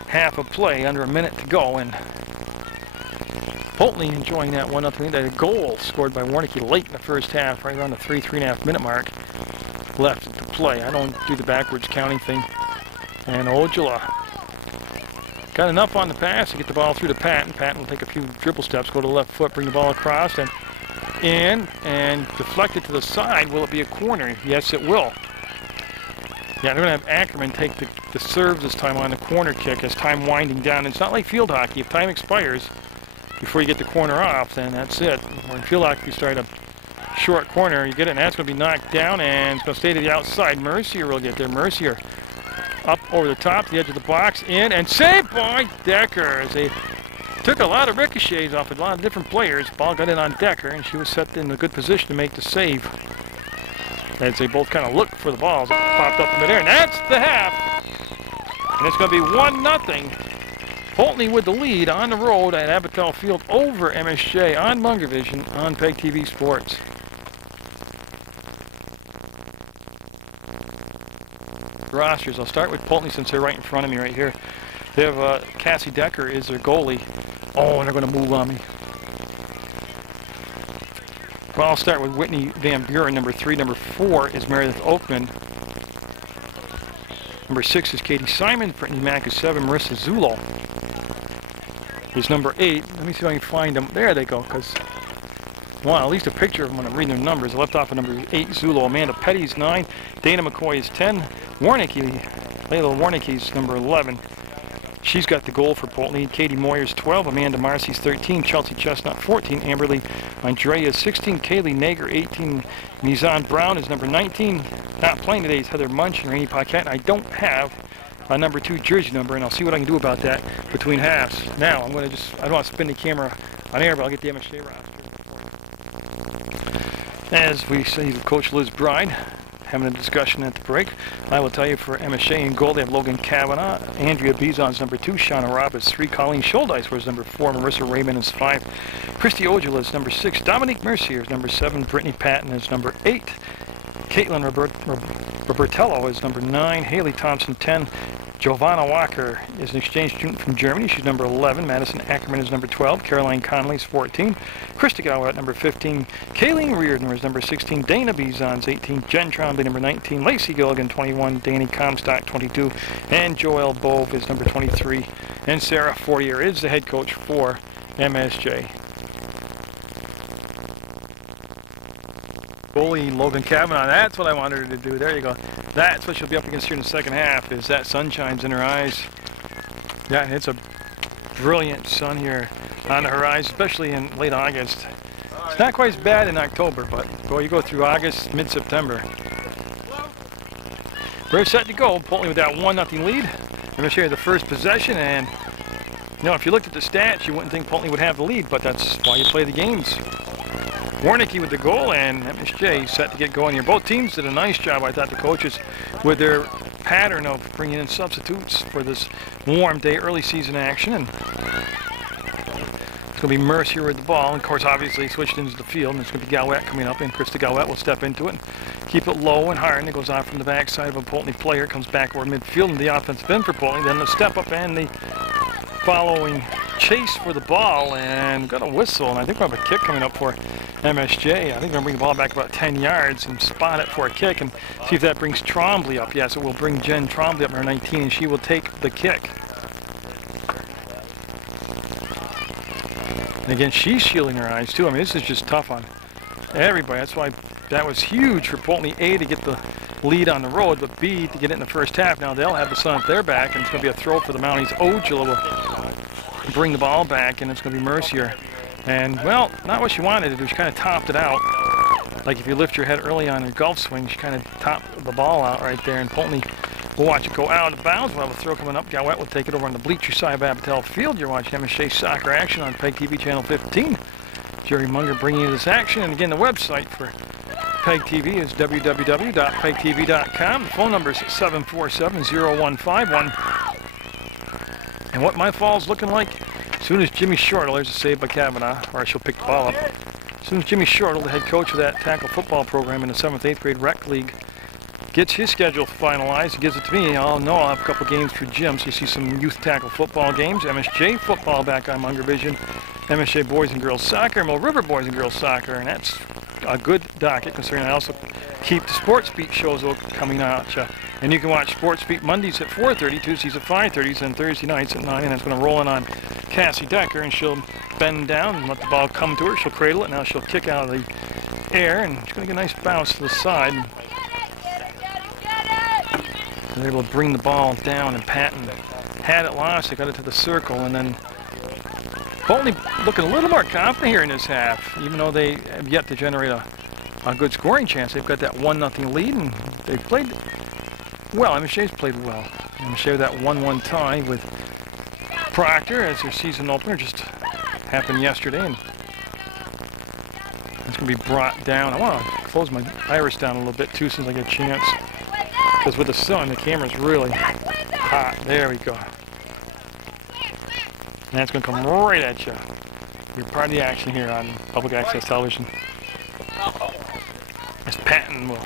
half of play, under a minute to go, and Poultney enjoying that 1-0 lead. A goal scored by Warnicke late in the first half, right around the 3.5 minute mark left to play. I don't do the backwards counting thing. And Ojala got enough on the pass to get the ball through to Patton. Patton will take a few dribble steps, go to the left foot, bring the ball across, and in, and deflect it to the side. Will it be a corner? Yes, it will. Yeah, they're going to have Ackerman take the serve this time on the corner kick as time winding down. It's not like field hockey. If time expires before you get the corner off, then that's it. When field hockey, you start a short corner, you get it, and that's going to be knocked down, and it's going to stay to the outside. Mercier will get there. Mercier up over the top, the edge of the box, in, and saved by Decker. As they took a lot of ricochets off a lot of different players. Ball got in on Decker, and she was set in a good position to make the save. As they both kind of looked for the balls, it popped up in midair, and that's the half. And it's going to be 1-0. Poultney with the lead on the road at Abatel Field over MSJ on Munger Vision on PEGTV Sports. Rosters. I'll start with Poultney since they're right in front of me right here. They have Cassie Decker is their goalie. Oh, and they're going to move on me. Well, I'll start with Whitney Van Buren, number 3. Number 4 is Meredith Oakman. Number 6 is Katie Simon. Brittany Mack is 7. Marissa Zulo is number 8. Let me see if I can find them. There they go, because well, at least a picture of them when I'm reading their numbers. I left off at number 8, Zulo. Amanda Petty is 9. Dana McCoy is 10. Warnicke, Layla Warnicke is number 11. She's got the goal for Poultney. Katie Moyer's 12. Amanda Marcy's 13. Chelsea Chestnut 14. Amberly Andrea 16. Kaylee Nager 18. Mizan Brown is number 19. Not playing today is Heather Munch and Rainey Paquette. I don't have a number 2 jersey number, and I'll see what I can do about that between halves. Now I'm going to I don't want to spin the camera on air, but I'll get the MSJ roster. As we see with Coach Liz Bride having a discussion at the break, I will tell you for MSJ in goal, they have Logan Kavanaugh, Andrea Bizon's number 2, Shauna Robb is 3, Colleen Scholdice was number 4, Marissa Raymond is 5, Christy Ojala is number 6, Dominique Mercier is number 7, Brittany Patton is number 8, Caitlin Robertello is number 9, Haley Thompson 10, Giovanna Walker is an exchange student from Germany. She's number 11. Madison Ackerman is number 12. Caroline Conley is 14. Krista Gower number 15. Kayleen Reardon is number 16. Dana Bizon's 18. Jen Trombley number 19. Lacey Gilligan 21. Danny Comstock 22. And Joelle Bove is number 23. And Sarah Fortier is the head coach for MSJ. Goalie Logan Kavanaugh, that's what I wanted her to do. There you go. That's what she'll be up against here in the second half, is that sunshine's in her eyes. Yeah, and it's a brilliant sun here on the horizon, especially in late August. It's not quite as bad in October, but boy, you go through August, mid-September. We're set to go. Poultney with that 1-0 lead. I'm going to show you the first possession, and you know, if you looked at the stats, you wouldn't think Poultney would have the lead, but that's why you play the games. Warnicke with the goal, and MSJ set to get going here. Both teams did a nice job, I thought, the coaches, with their pattern of bringing in substitutes for this warm day, early season action. And it's going to be Mercier with the ball. And of course, obviously, switched into the field, and it's going to be Galwette coming up, and Krista Galwette will step into it and keep it low and hard, and it goes off from the backside of a Poultney player, comes back over midfield, and the offensive end for Poultney. Then the step up and the following chase for the ball, and got a whistle, and I think we'll have a kick coming up for MSJ. I think we're going to bring the ball back about 10 yards and spot it for a kick and see if that brings Trombley up. Yes, it will bring Jen Trombley up, number 19, and she will take the kick. And again, she's shielding her eyes too. I mean, this is just tough on everybody. That's why that was huge for Poultney, A, to get the lead on the road, but B, to get it in the first half. Now they'll have the sun at their back, and it's going to be a throw for the Mounties. Ojala will bring the ball back, and it's going to be Mercier. And, well, not what she wanted to do. She kind of topped it out. Like if you lift your head early on your golf swing, she kind of topped the ball out right there, and Poultney will watch it go out of bounds. We'll have a throw coming up. Galwette will take it over on the bleacher side of Abatel Field. You're watching MSJ Soccer action on PEGTV Channel 15. Jerry Munger bringing you this action. And again, the website for PEGTV is www.pegtv.com. The phone number is 747-0151. And what my fall's looking like, as soon as Jimmy Shortle, there's a save by Kavanaugh, or she'll pick the ball up. As soon as Jimmy Shortle, the head coach of that tackle football program in the 7th, 8th grade rec league, gets his schedule finalized, he gives it to me, I'll have a couple games for Jim. So you see some youth tackle football games, MSJ football back on Munger Vision, MSJ Boys and Girls Soccer, Mill River Boys and Girls Soccer, and that's a good docket considering I also keep the Sports Beat shows coming out. And you can watch Sports Beat Mondays at 4:30, Tuesdays at 5:30, and Thursday nights at 9, and that's going to roll in on Cassie Decker, and she'll bend down and let the ball come to her. She'll cradle it, now she'll kick out of the air, and she's going to get a nice bounce to the side. They're able to bring the ball down, and Patton had it lost. They got it to the circle, and then Poultney looking a little more confident here in this half, even though they have yet to generate a good scoring chance. They've got that 1-0 lead, and they've played well. MSJ's played well. MSJ with that 1-1 tie with Proctor as their season opener just happened yesterday, and it's going to be brought down. I want to close my iris down a little bit too since I get a chance, because with the sun, the camera's really hot. There we go. And that's going to come right at you. You're part of the action here on public access television. As Patton will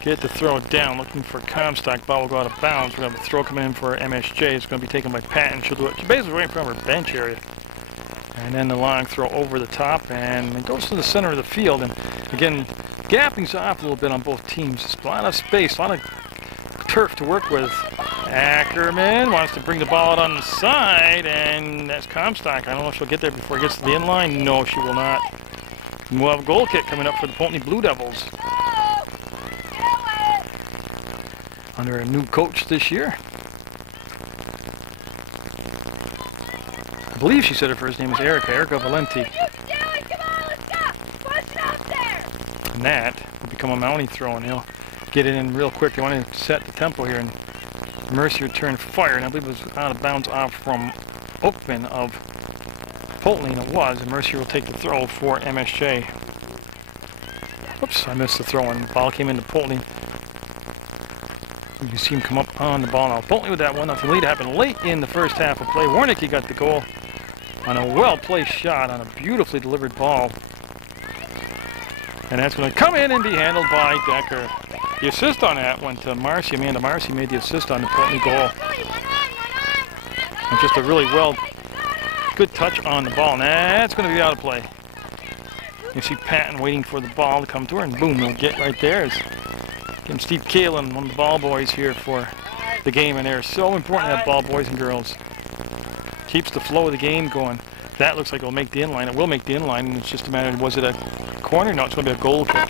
get the throw down, looking for Comstock. Ball will go out of bounds. We're going to have a throw coming in for MSJ. It's going to be taken by Patton. She'll do it. She's basically right in front of her bench area. And then the long throw over the top, and it goes to the center of the field. And again, gapping's off a little bit on both teams. It's a lot of space, a lot of turf to work with. Ackerman wants to bring the ball out on the side, and that's Comstock. I don't know if she'll get there before it gets to the end line. No, she will not. We'll have a goal kick coming up for the Poultney Blue Devils. Under a new coach this year. I believe she said her first name was Erica Valenti. And that will become a Mountie throw, and they'll get it in real quick. They want to set the tempo here, and Mercier turned fire, and I believe it was out of bounds off from Oakman of Poultney, and it was, and Mercier will take the throw for MSJ. Oops, I missed the throw, and the ball came into Poultney. You can see him come up on the ball now. Poultney with that 1-0 lead. Happened late in the first half of play. Warnicki got the goal on a well-placed shot on a beautifully delivered ball. And that's going to come in and be handled by Decker. The assist on that went to Marcy. Amanda Marcy made the assist on the Poultney goal. And just a really good touch on the ball. And that's going to be out of play. You see Patton waiting for the ball to come to her, and boom, they'll get right there. And Steve Kalin, one of the ball boys here for the game, and they're so important to have ball boys and girls. Keeps the flow of the game going. That looks like it'll make the inline. It will make the inline, and it's just a matter of, was it a corner? No, it's going to be a goal kick.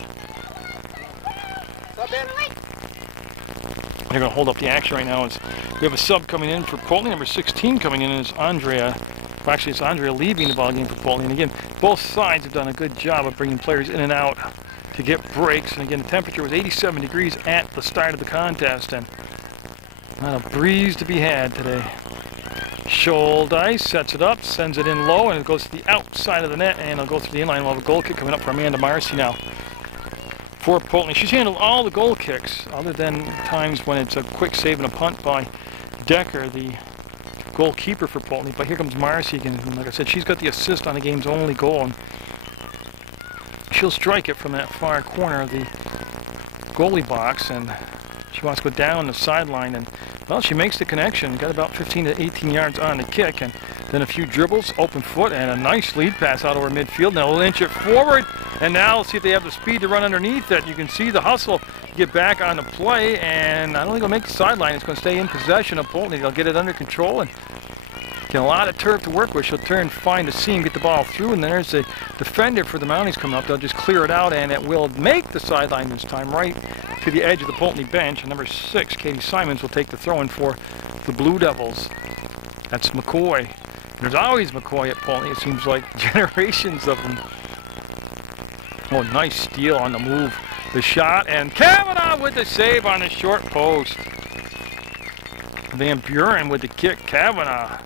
They're going to hold up the action right now. We have a sub coming in for Poultney. Number 16 coming in is Andrea. Well, actually, it's Andrea leaving the ball game for Poultney. And again, both sides have done a good job of bringing players in and out to get breaks. And again, the temperature was 87 degrees at the start of the contest, and not a breeze to be had today. Scholdice sets it up, sends it in low, and it goes to the outside of the net, and it'll go through the inline. We'll have a goal kick coming up for Amanda Marcy now for Poultney. She's handled all the goal kicks, other than times when it's a quick save and a punt by Decker, the goalkeeper for Poultney. But here comes Marcy again, and like I said, she's got the assist on the game's only goal, and she'll strike it from that far corner of the goalie box, and she wants to go down the sideline, and well, she makes the connection. Got about 15 to 18 yards on the kick, and then a few dribbles, open foot, and a nice lead pass out over midfield. Now they'll inch it forward, and now let's see if they have the speed to run underneath it. You can see the hustle get back on the play, and I don't think it'll make the sideline. It's going to stay in possession of Poultney. They'll get it under control and get a lot of turf to work with. She'll turn, find the seam, get the ball through, and there's the defender for the Mounties coming up. They'll just clear it out, and it will make the sideline this time, right to the edge of the Poultney bench. And number 6, Katie Simons, will take the throw-in for the Blue Devils. That's McCoy. There's always McCoy at Poultney. It seems like generations of them. Oh, nice steal on the move. The shot, and Kavanaugh with the save on the short post. Van Buren with the kick. Kavanaugh,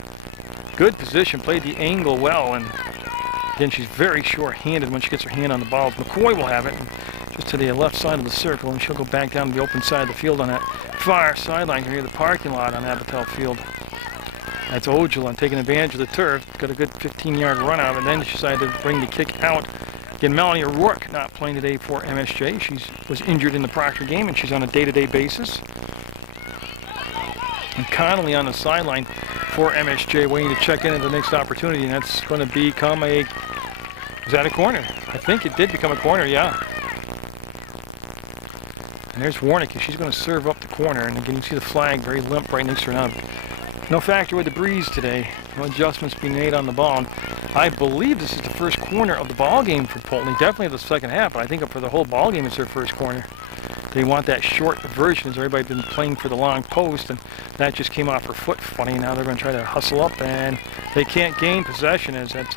good position, played the angle well, and again, she's very short-handed when she gets her hand on the ball. McCoy will have it. And just to the left side of the circle, and she'll go back down to the open side of the field on that far sideline here near the parking lot on Abatel Field. That's Ojala taking advantage of the turf. Got a good 15-yard run out, and then she decided to bring the kick out. Again, Melanie O'Rourke not playing today for MSJ. She was injured in the Proctor game, and she's on a day-to-day basis. And Connolly on the sideline for MSJ, waiting to check in at the next opportunity, and that's going to become a... Is that a corner? I think it did become a corner, yeah. And there's Warnicke. She's going to serve up the corner, and again, you see the flag very limp right next to her now. No factor with the breeze today. No adjustments being made on the ball. And I believe this is the first corner of the ball game for Poultney. Definitely the second half, but I think for the whole ball game it's their first corner. They want that short version, as everybody's been playing for the long post, and that just came off her foot funny. Now they're going to try to hustle up, and they can't gain possession as that's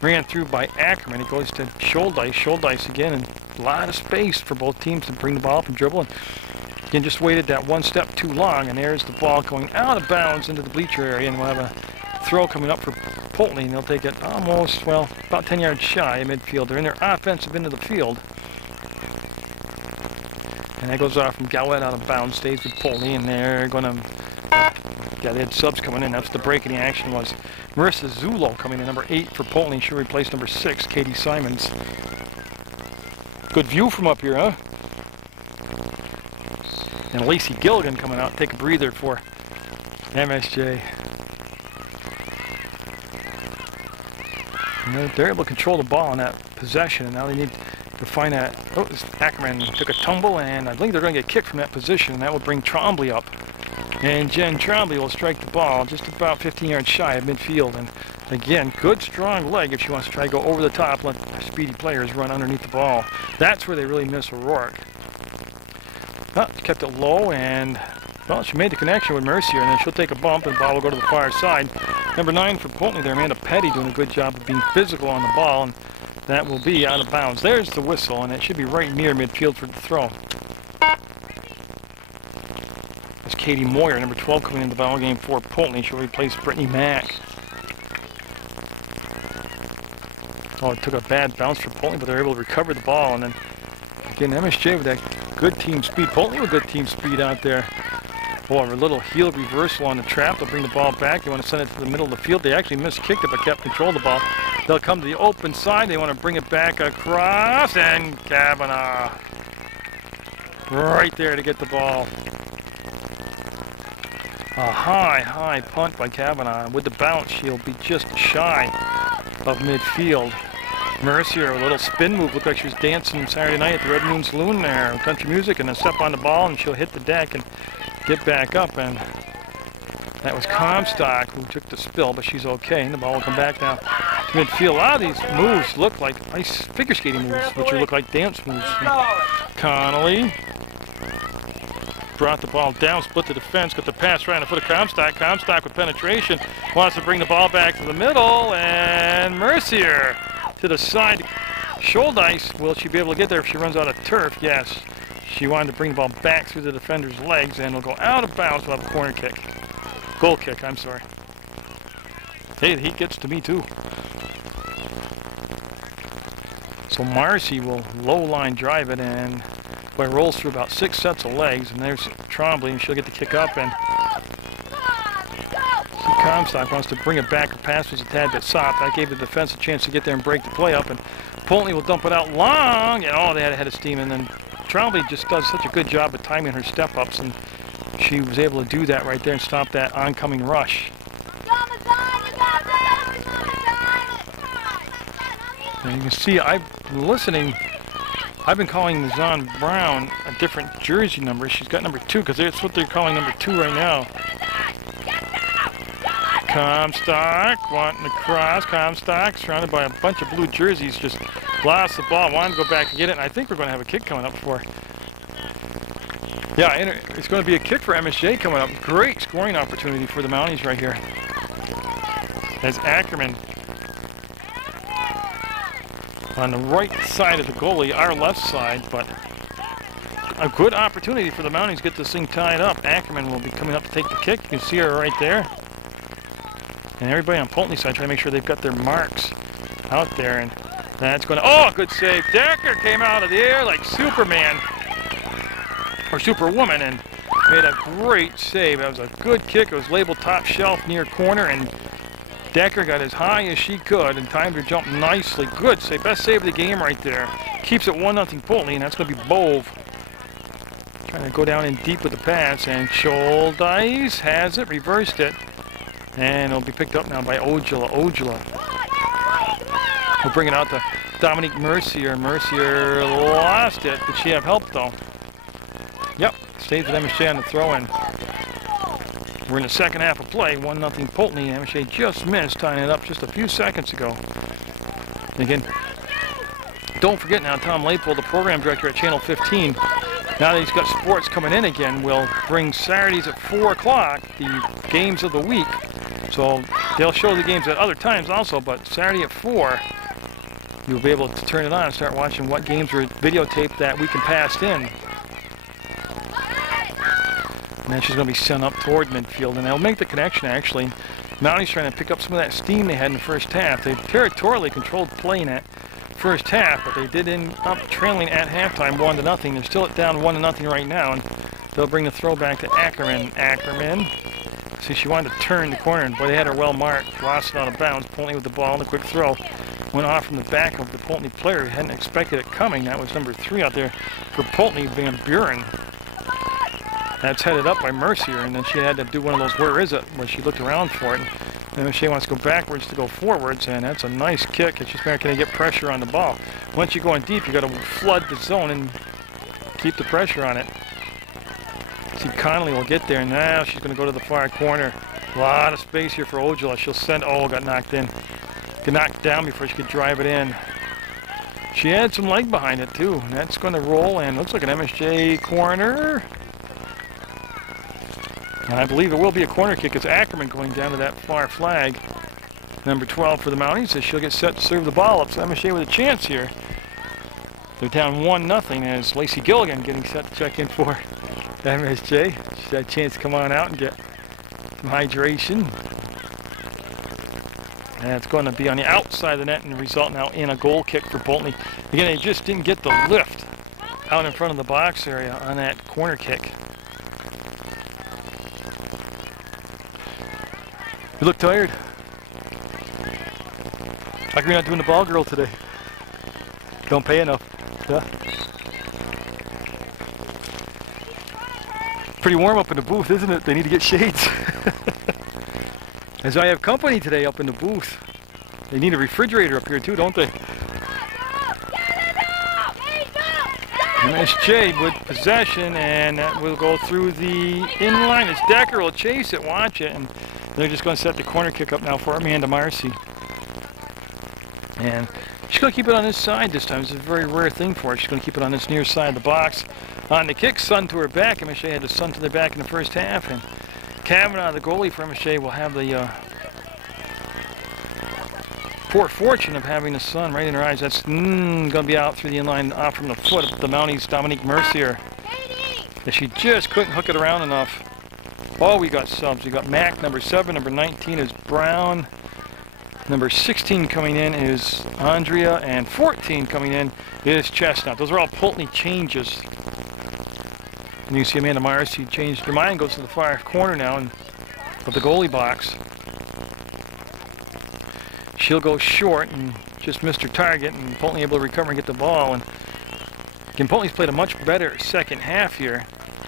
ran through by Ackerman. It goes to Schuldice again, and a lot of space for both teams to bring the ball up and dribble. And again, just waited that one step too long, and there's the ball going out of bounds into the bleacher area, and we'll have a throw coming up for Poultney, and they'll take it almost, well, about 10 yards shy of midfield. They're in their offensive into the field. And that goes off from Gowett out of bounds, stays with Poultney, and they're going to, yeah, they had subs coming in. That's the break in the action was Marissa Zulo coming in, number 8 for Poultney. She'll replace number 6, Katie Simons. Good view from up here, huh? And Lacey Gilligan coming out, take a breather for MSJ. And they're able to control the ball in that possession, and now they need to find that. Oh, Ackerman took a tumble, and I think they're going to get kicked from that position, and that will bring Trombley up. And Jen Trombley will strike the ball just about 15 yards shy of midfield. And again, good strong leg if she wants to try to go over the top, let speedy players run underneath the ball. That's where they really miss O'Rourke. Kept it low, and well, she made the connection with Mercier, and then she'll take a bump, and the ball will go to the far side. Number 9 for Poultney there, Amanda Petty, doing a good job of being physical on the ball, and that will be out of bounds. There's the whistle, and it should be right near midfield for the throw. That's Katie Moyer, number 12, coming into the ball game for Poultney. She'll replace Brittany Mack. Oh, it took a bad bounce for Poultney, but they're able to recover the ball, and then again, MSJ with that good team speed. Poultney with good team speed out there. Oh, a little heel reversal on the trap. They'll bring the ball back. They want to send it to the middle of the field. They actually miskicked it, but kept control of the ball. They'll come to the open side. They want to bring it back across, and Kavanaugh right there to get the ball. A high punt by Kavanaugh. With the bounce, she'll be just shy of midfield. Mercier, a little spin move. Looked like she was dancing Saturday night at the Red Moon Saloon there. Country music, and then step on the ball, and she'll hit the deck and get back up. And that was Comstock who took the spill, but she's okay. And the ball will come back now to midfield. A lot of these moves look like ice figure skating moves, which look like dance moves. Connolly brought the ball down, split the defense, got the pass right on the foot of Comstock. Comstock with penetration, wants to bring the ball back to the middle, and Mercier to the side. Schuldice, will she be able to get there if she runs out of turf? Yes. She wanted to bring the ball back through the defender's legs, and it'll go out of bounds. We'll have a corner kick. Goal kick, I'm sorry. Hey, the heat gets to me too. So Marcy will low line drive it, and boy, rolls through about 6 sets of legs, and there's Trombley, and she'll get the kick up, and Comstock wants to bring it back. Her pass was a tad bit soft. That gave the defense a chance to get there and break the play up, and Poultney will dump it out long, and oh, they had a head of steam, and then Trombley just does such a good job of timing her step-ups, and she was able to do that right there and stop that oncoming rush. And you can see, I've been listening. I've been calling Mazan Brown a different jersey number. She's got number 2 because that's what they're calling number 2 right now. Comstock wanting to cross. Comstock surrounded by a bunch of blue jerseys. Just lost the ball. Wanted to go back and get it. And I think we're going to have a kick coming up for. Yeah, and it's going to be a kick for MSJ coming up. Great scoring opportunity for the Mounties right here. As Ackerman on the right side of the goalie, our left side, but a good opportunity for the Mounties to get this thing tied up. Ackerman will be coming up to take the kick. You can see her right there. And everybody on Poultney side trying to make sure they've got their marks out there. And That's going to, oh, good save. Decker came out of the air like Superman, or Superwoman, and made a great save. That was a good kick. It was labeled top shelf near corner, and Decker got as high as she could and timed her jump nicely. Good save. Best save of the game right there. Keeps it 1-0 Poultney, and that's going to be Bove. Trying to go down in deep with the pass, and Scholdice has it, reversed it, and it'll be picked up now by Ojala. We'll bring it out to Dominique Mercier. Mercier lost it. Did she have help, though? Yep, stays with MSJ on the throw-in. We're in the second half of play, 1-0 Poultney. MSJ just missed, tying it up just a few seconds ago. And again, don't forget now, Tom Lapel, the program director at Channel 15, now that he's got sports coming in again, will bring Saturdays at 4 o'clock, the games of the week. So they'll show the games at other times also, but Saturday at 4, you'll be able to turn it on and start watching what games were videotaped that week and passed in. And then she's going to be sent up toward midfield, and they'll make the connection, actually. Mounties trying to pick up some of that steam they had in the first half. They territorially controlled play in that first half, but they did end up trailing at halftime 1-0. They're still at down 1-0 right now, and they'll bring the throw back to Ackerman. Ackerman, see, she wanted to turn the corner, and boy, they had her well marked. Lost it out of bounds. Poultney with the ball, and a quick throw went off from the back of the Poultney player who hadn't expected it coming. That was number 3 out there for Poultney, Van Buren. That's headed up by Mercier, and then she had to do one of those "where is it?" where she looked around for it. And then she wants to go backwards to go forwards, and that's a nice kick. It's just not going to get pressure on the ball. Once you go in deep, you got to flood the zone and keep the pressure on it. See, Connolly will get there, and now she's going to go to the far corner. A lot of space here for Ojala. She'll send, oh, got knocked in. Got knocked down before she could drive it in. She had some leg behind it, too. And that's going to roll, and looks like an MSJ corner. And I believe it will be a corner kick. It's Ackerman going down to that far flag. Number 12 for the Mounties, as she'll get set to serve the ball up. So MSJ with a chance here. They're down 1-0 as Lacey Gilligan getting set to check in for MSJ. She's had a chance to come on out and get some hydration. And it's going to be on the outside of the net and result now in a goal kick for Poultney. Again, they just didn't get the lift out in front of the box area on that corner kick. You look tired. How come you're not doing the ball girl today? Don't pay enough. Yeah. Pretty warm up in the booth, isn't it? They need to get shades. As I have company today up in the booth. They need a refrigerator up here too, don't they? MSJ with possession, and that will go through the inline. As Decker will chase it, watch it, and they're just going to set the corner kick up now for Amanda Marcy. And she's going to keep it on this side this time. It's a very rare thing for her. She's going to keep it on this near side of the box. On the kick, Sun to her back. MSJ had the Sun to their back in the first half. And Kavanaugh, the goalie for MSJ, will have the poor fortune of having the sun right in her eyes. That's going to be out through the inline, off from the foot of the Mounties, Dominique Mercier. And she just couldn't hook it around enough. Oh, we got subs. We got Mac, number 7. Number 19 is Brown. Number 16 coming in is Andrea. And 14 coming in is Chestnut. Those are all Poultney changes. And you see Amanda Myers, she changed her mind, goes to the far corner now of the goalie box. She'll go short and just missed her target, and Poultney able to recover and get the ball. And again, Poultney's played a much better second half here.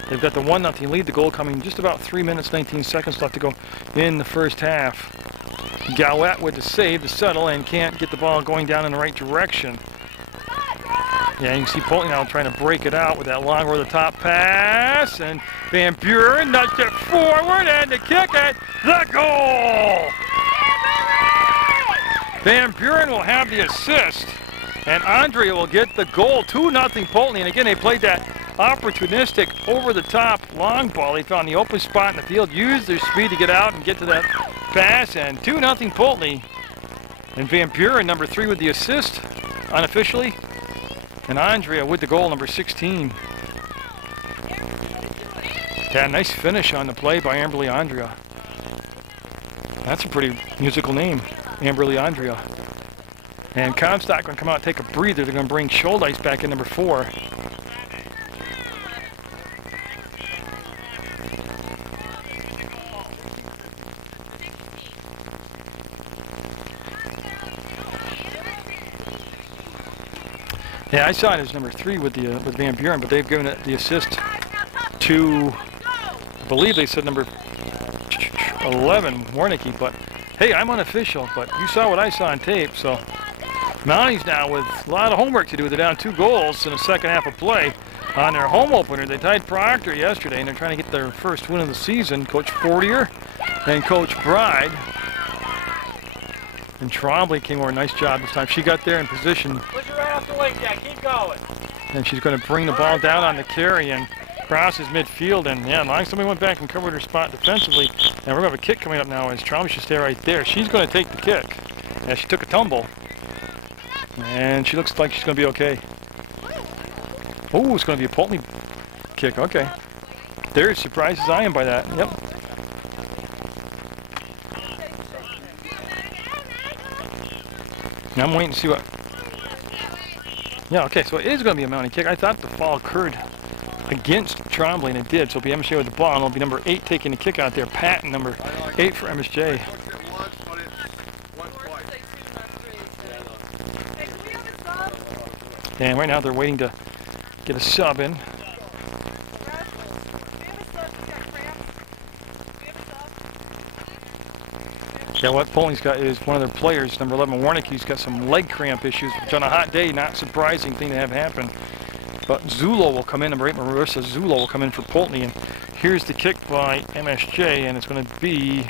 They've got the 1-0 lead, the goal coming just about 3 minutes, 19 seconds left to go in the first half. Gowett with the save, the settle, and can't get the ball going down in the right direction. Yeah, you can see Poultney now trying to break it out with that long over-the-top pass. And Van Buren nudged it forward, and the kick at the goal! Van Buren will have the assist, and Andrea will get the goal. 2-0 Poultney, and again, they played that opportunistic, over-the-top long ball. They found the open spot in the field, used their speed to get out and get to that pass, and 2-0 Poultney. And Van Buren, number 3, with the assist, unofficially. And Andrea with the goal, number 16. Yeah, nice finish on the play by Amberly Andrea. That's a pretty musical name, Amberly Andrea. And Comstock going to come out and take a breather. They're going to bring Schuldeis back in number 4. Yeah, I saw it as number 3 with Van Buren, but they've given it the assist to, I believe they said number 11, Warnicki. But hey, I'm unofficial, but you saw what I saw on tape, so Mounties now with a lot of homework to do. They're down 2 goals in the second half of play on their home opener. They tied Proctor yesterday, and they're trying to get their first win of the season. Coach Fortier and Coach Bride. And Trombley came over, nice job this time. She got there in position. Put your ass away, Jack. Keep going. And she's going to bring the ball down on the carry and crosses midfield. And yeah, as long as somebody went back and covered her spot defensively. And we're going to have a kick coming up now as Trombley should stay right there. She's going to take the kick. Yeah, she took a tumble. And she looks like she's going to be okay. Oh, it's going to be a Poultney kick. Okay. They're as surprised as I am by that. Yep. I'm waiting to see what. Yeah, okay, so it is going to be a mounting kick. I thought the ball occurred against Trombley, and it did. So it'll be MSJ with the ball, and it'll be number 8 taking the kick out there. Patton, number 8 for MSJ. And right now they're waiting to get a sub in. Yeah, what Poultney's got is one of their players, number 11, Warnicki's got some leg cramp issues, which on a hot day, not surprising thing to have happen. But Zulo will come in, number 8, Marissa Zulo will come in for Poultney. And here's the kick by MSJ, and it's going to be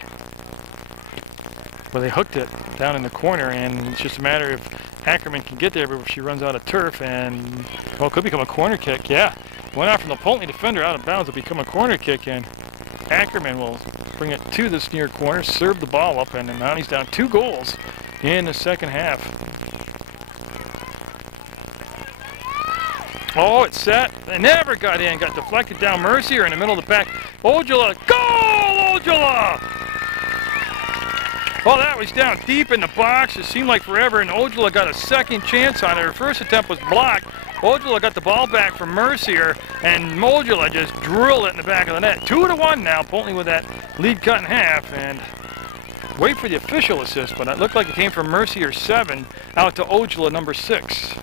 where they hooked it down in the corner, and it's just a matter if Ackerman can get there before she runs out of turf, and, well, it could become a corner kick, yeah. Went out from the Poultney defender out of bounds, it'll become a corner kick, and Ackerman will bring it to this near corner, serve the ball up, and the Mounties down 2 goals in the second half. Oh, it's set. They never got in. Got deflected down Mercier in the middle of the pack. Ojala. Goal, Ojala! Oh, that was down deep in the box. It seemed like forever, and Ojala got a second chance on it. Her first attempt was blocked. Ojala got the ball back from Mercier, and Ojala just drilled it in the back of the net. 2-1 now. Poultney with that lead cut in half, and wait for the official assist, but it looked like it came from Mercier 7 out to Ojala number 6.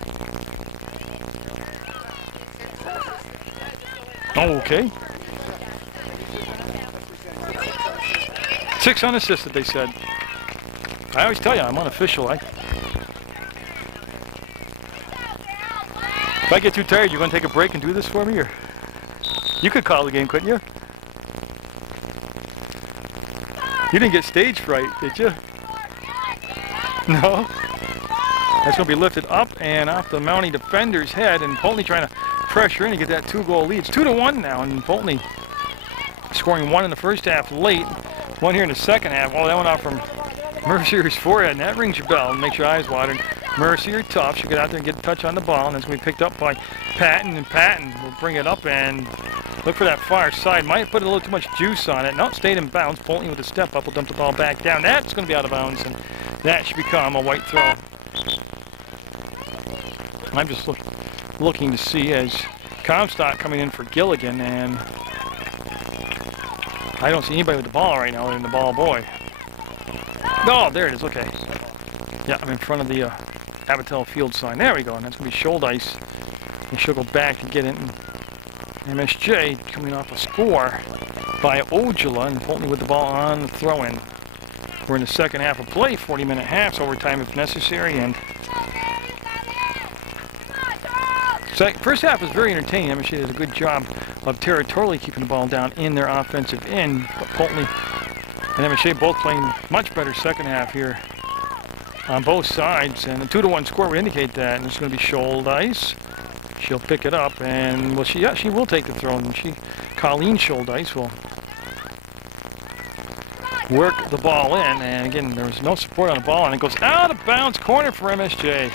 Okay. 6 unassisted, they said. I always tell you, I'm unofficial. If I get too tired, you going to take a break and do this for me? Or you could call the game, couldn't you? You didn't get stage fright, did you? No? That's going to be lifted up and off the Mountie defender's head, and Poultney trying to pressure in to get that 2-goal lead. It's 2-1 now, and Poultney scoring 1 in the first half late, 1 here in the second half. Well, that went off from Mercier's forehead, and that rings your bell and makes your eyes water. Mercier tough. She'll get out there and get a touch on the ball, and it's going to be picked up by Patton, and Patton will bring it up and look for that far side. Might put a little too much juice on it. No, stayed in bounds. Poultney with a step up will dump the ball back down. That's going to be out of bounds, and that should become a white throw. I'm just looking to see as Comstock coming in for Gilligan, and I don't see anybody with the ball right now other than the ball boy. Oh, there it is. Okay. Yeah, I'm in front of the Abatel Field sign. There we go. And that's going to be Schuldeis. And she'll go back to get it. And MSJ coming off a score by Ojala, and Poultney with the ball on the throw-in. We're in the second half of play, 40-minute halves, overtime if necessary. And first half was very entertaining. MSJ did a good job of territorially keeping the ball down in their offensive end. But Poultney and MSJ both playing much better second half here on both sides. And the 2-1 score would indicate that. And it's going to be Schuldeis. She'll pick it up, and well, she will take the throw. And Colleen Schuldeis will work the ball in. And again, there was no support on the ball, and it goes out of bounds, corner for MSJ.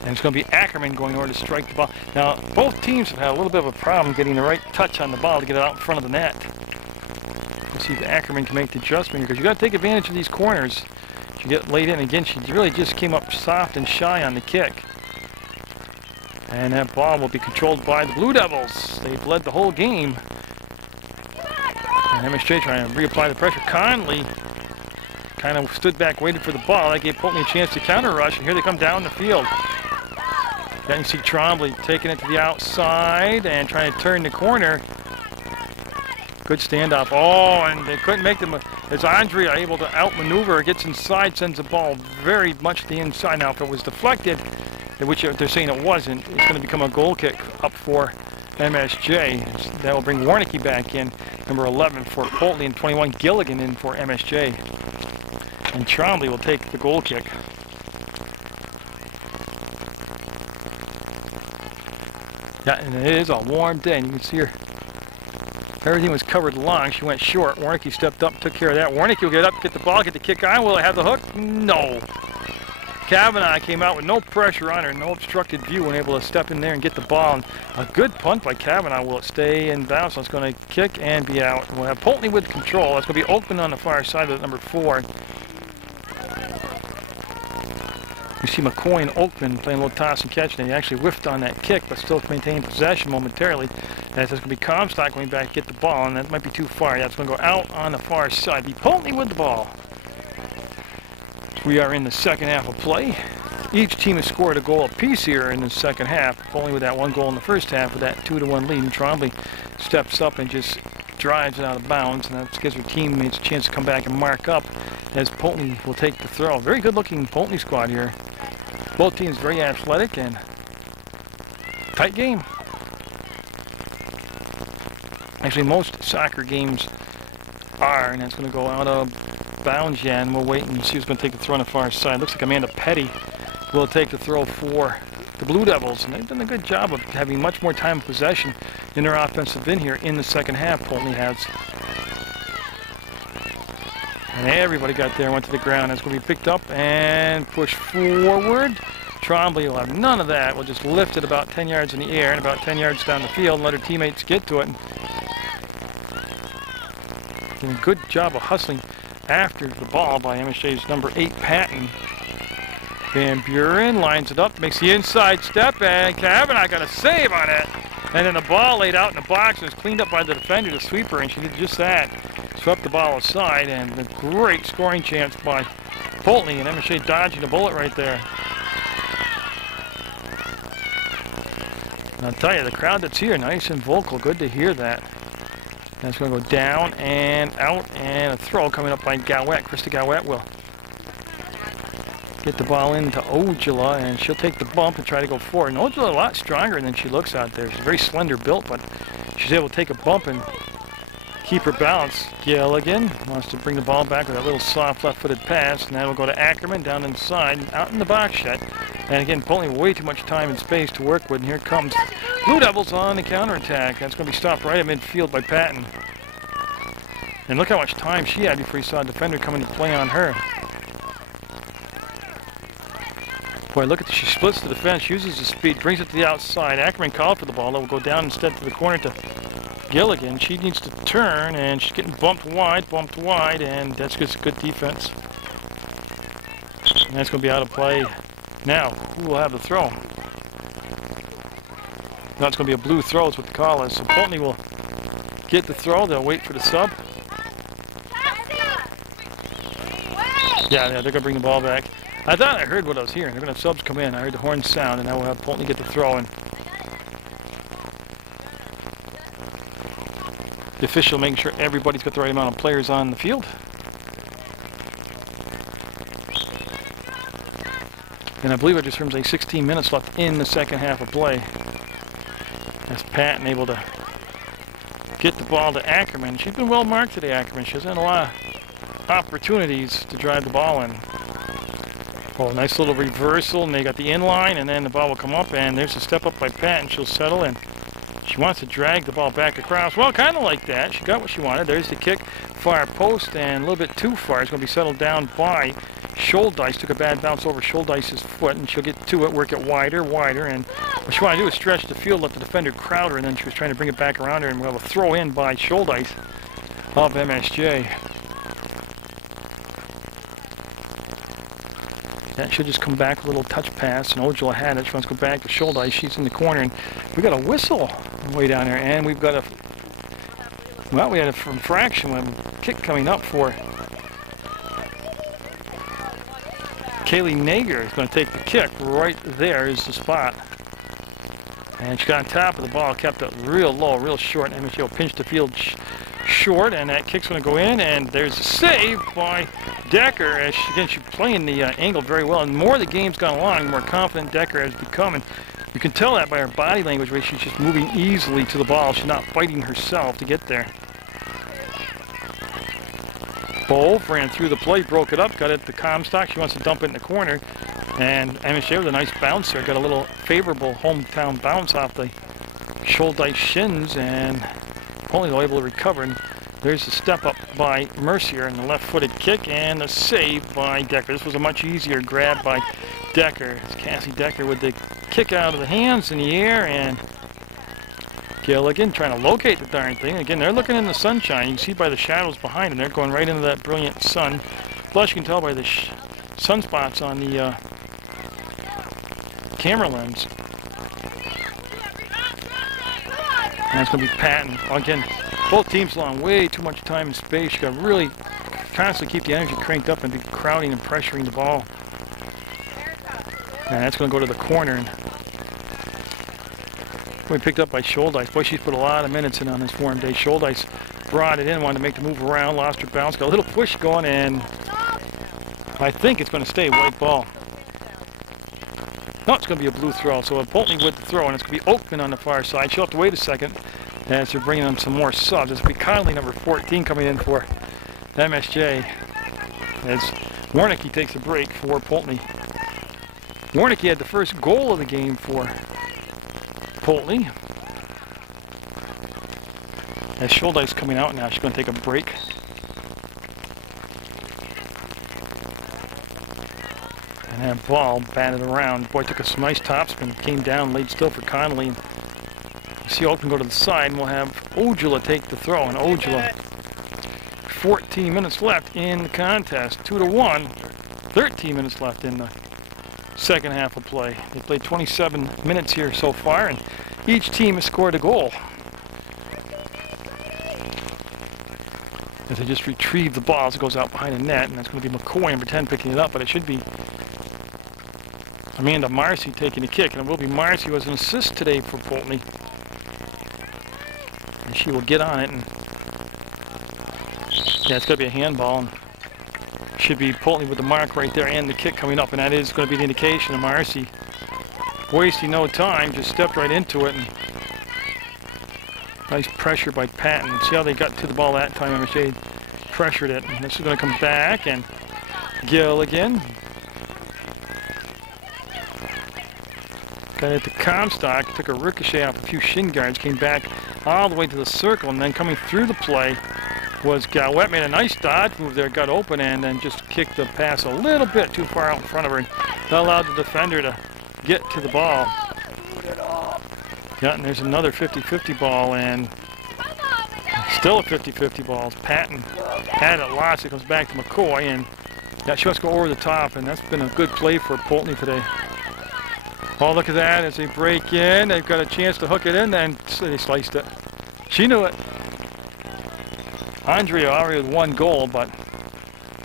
And it's going to be Ackerman going over to strike the ball. Now, both teams have had a little bit of a problem getting the right touch on the ball to get it out in front of the net. see if Ackerman can make the adjustment here, because you got to take advantage of these corners. She get laid in again. She really just came up soft and shy on the kick. And that ball will be controlled by the Blue Devils. They've led the whole game. And MSJ trying to reapply the pressure. Conley kind of stood back, waited for the ball. That gave Poultney a chance to counter rush, and here they come down the field. Then you see Trombley taking it to the outside and trying to turn the corner. Good standoff. Oh, and they couldn't make them. As Andrea able to outmaneuver, gets inside, sends the ball very much to the inside. Now, if it was deflected, which they're saying it wasn't, it's going to become a goal kick up for MSJ. That will bring Warnicki back in, number 11 for Poultney, and 21 Gilligan in for MSJ. And Trombley will take the goal kick. Yeah, and it is a warm day, and you can see her. Everything was covered long. She went short. Warnicki stepped up, took care of that. Warnicki will get up, get the ball, get the kick on. Will it have the hook? No. Kavanaugh came out with no pressure on her, no obstructed view, and able to step in there and get the ball. And a good punt by Kavanaugh. Will it stay in bounds? So it's going to kick and be out. We'll have Poultney with control. That's going to be Oakman on the far side of number 4. You see McCoy and Oakman playing a little toss and catch. They actually whiffed on that kick, but still maintained possession momentarily. That's going to be Comstock going back to get the ball, and that might be too far. That's going to go out on the far side. Be Poultney with the ball. We are in the second half of play. Each team has scored a goal apiece here in the second half. Poultney with that one goal in the first half with that 2-1 lead. And Trombley steps up and just drives it out of bounds, and that gives her teammates a chance to come back and mark up as Poultney will take the throw. Very good looking Poultney squad here. Both teams very athletic and tight game. Actually, most soccer games are, and that's going to go out of bounds, yeah, and we'll wait and see who's going to take the throw on the far side. Looks like Amanda Petty will take the throw for the Blue Devils, and they've done a good job of having much more time of possession in their offensive end here in the second half. Poultney has. And everybody got there, went to the ground. That's going to be picked up and pushed forward. Trombley will have none of that. We'll just lift it about 10 yards in the air and about 10 yards down the field and let her teammates get to it. Doing a good job of hustling after the ball by MSJ's number 8, Patton. Van Buren lines it up, makes the inside step, and Kavanaugh got a save on it. And then the ball laid out in the box and was cleaned up by the defender, the sweeper, and she did just that. Swept the ball aside, and a great scoring chance by Poultney, and MSJ dodging the bullet right there. And I'll tell you, the crowd that's here, nice and vocal, good to hear that. That's going to go down and out, and a throw coming up by Gowett. Krista Gowett will get the ball into Ojala, and she'll take the bump and try to go forward. And Ojala a lot stronger than she looks out there. She's very slender built, but she's able to take a bump and keep her balance. Gilligan wants to bring the ball back with a little soft left-footed pass, and that'll go to Ackerman down inside, out in the box shed. And again, Poultney way too much time and space to work with, and here comes Blue Devils on the counterattack. That's going to be stopped right at midfield by Patton. And look how much time she had before he saw a defender coming to play on her. Boy, look at this. She splits the defense, uses the speed, brings it to the outside. Ackerman called for the ball. It will go down instead to the corner to Gilligan. She needs to turn, and she's getting bumped wide, and that's just good defense. And that's going to be out of play. Now, who will have the throw? Now it's going to be a blue throw is what the call is. So Poultney will get the throw. They'll wait for the sub. Yeah, they're going to bring the ball back. I thought I heard what I was hearing. They're going to have subs come in. I heard the horn sound, and now we'll have Poultney get the throw in. The official making sure everybody's got the right amount of players on the field. And I believe I just heard like 16 minutes left in the second half of play. That's Patton able to get the ball to Ackerman. She's been well marked today, Ackerman. She hasn't had a lot of opportunities to drive the ball in. Oh, nice little reversal, and they got the inline, and then the ball will come up, and there's a step up by Patton. She'll settle in. She wants to drag the ball back across. Well, kind of like that. She got what she wanted. There's the kick, far post, and a little bit too far. It's going to be settled down by Scholdice. Took a bad bounce over Scholdice's foot, and she'll get to it, work it wider, and what she wanted to do is stretch the field, let the defender crowd her, and then she was trying to bring it back around her, and we'll have a throw in by Scholdice. of MSJ. That should just come back a little touch pass, and Ojala had it. She wants to go back to shoulder ice. She's in the corner, and we got a whistle way down there, and we've got we had a infraction, a kick coming up for Kaylee Nager. Is going to take the kick. Right there is the spot. And she got on top of the ball, kept it real low, real short. MSJ will pinch the field short, and that kick's going to go in, and there's a save by Decker. As she's playing the angle very well, and the more the game's gone along, the more confident Decker has become, and you can tell that by her body language, where she's just moving easily to the ball. She's not fighting herself to get there. Bove ran through the play, broke it up, got it to Comstock. She wants to dump it in the corner, and MSJ with a nice bounce there, got a little favorable hometown bounce off the shoulder ice shins, and only able to recover. And there's a step up by Mercier and the left-footed kick, and a save by Decker. This was a much easier grab by Decker. It's Cassie Decker with the kick out of the hands in the air, and Gilligan trying to locate the darn thing. Again, they're looking in the sunshine. You can see by the shadows behind them. They're going right into that brilliant sun. Plus, you can tell by the sunspots on the camera lens. And that's going to be Patton. Again, both teams long way too much time and space. You got to really constantly keep the energy cranked up and be crowding and pressuring the ball. And that's going to go to the corner. And we picked up by Scholdice. Boy, she's put a lot of minutes in on this warm day. Scholdice brought it in, wanted to make the move around, lost her bounce, got a little push going, and I think it's going to stay white ball. No, it's going to be a blue throw. So Poultney with the throw, and it's going to be Oakman on the far side. She'll have to wait a second as they're bringing them some more subs. It's going to be Connolly, number 14, coming in for MSJ as Warnicki takes a break for Poultney. Warnicki had the first goal of the game for Poultney. As Scholdice coming out now, she's going to take a break. And that ball batted around. Boy, took a nice topspin, came down, laid still for Connolly. You see Oakman go to the side, and we'll have Ojala take the throw. And Ojala, 14 minutes left in the contest, 2-1. 13 minutes left in the second half of play. They played 27 minutes here so far, and each team has scored a goal. As they just retrieve the ball as it goes out behind the net, and that's going to be McCoy, number 10, picking it up, but it should be Amanda Marcy taking the kick, and it will be Marcy who has an assist today for Poultney. And she will get on it, and yeah, it's going to be a handball, and should be Poultney with the mark right there and the kick coming up, and that is going to be the indication of Marcy wasting no time, just stepped right into it, and nice pressure by Patton. See how they got to the ball that time. MSJ pressured it, and this is going to come back, and Gilligan got it to Comstock, took a ricochet off a few shin guards, came back all the way to the circle, and then coming through the play was Galwet. Made a nice dodge move there, got open, and then just kicked the pass a little bit too far out in front of her, and that allowed the defender to get to the ball. Yeah, and there's another 50-50 ball, and still a 50-50 ball. Patton had it, lost it, goes back to McCoy, and yeah, she wants to go over the top, and that's been a good play for Poultney today. Oh, look at that, as they break in, they've got a chance to hook it in, and they sliced it. She knew it. Andrea already with one goal, but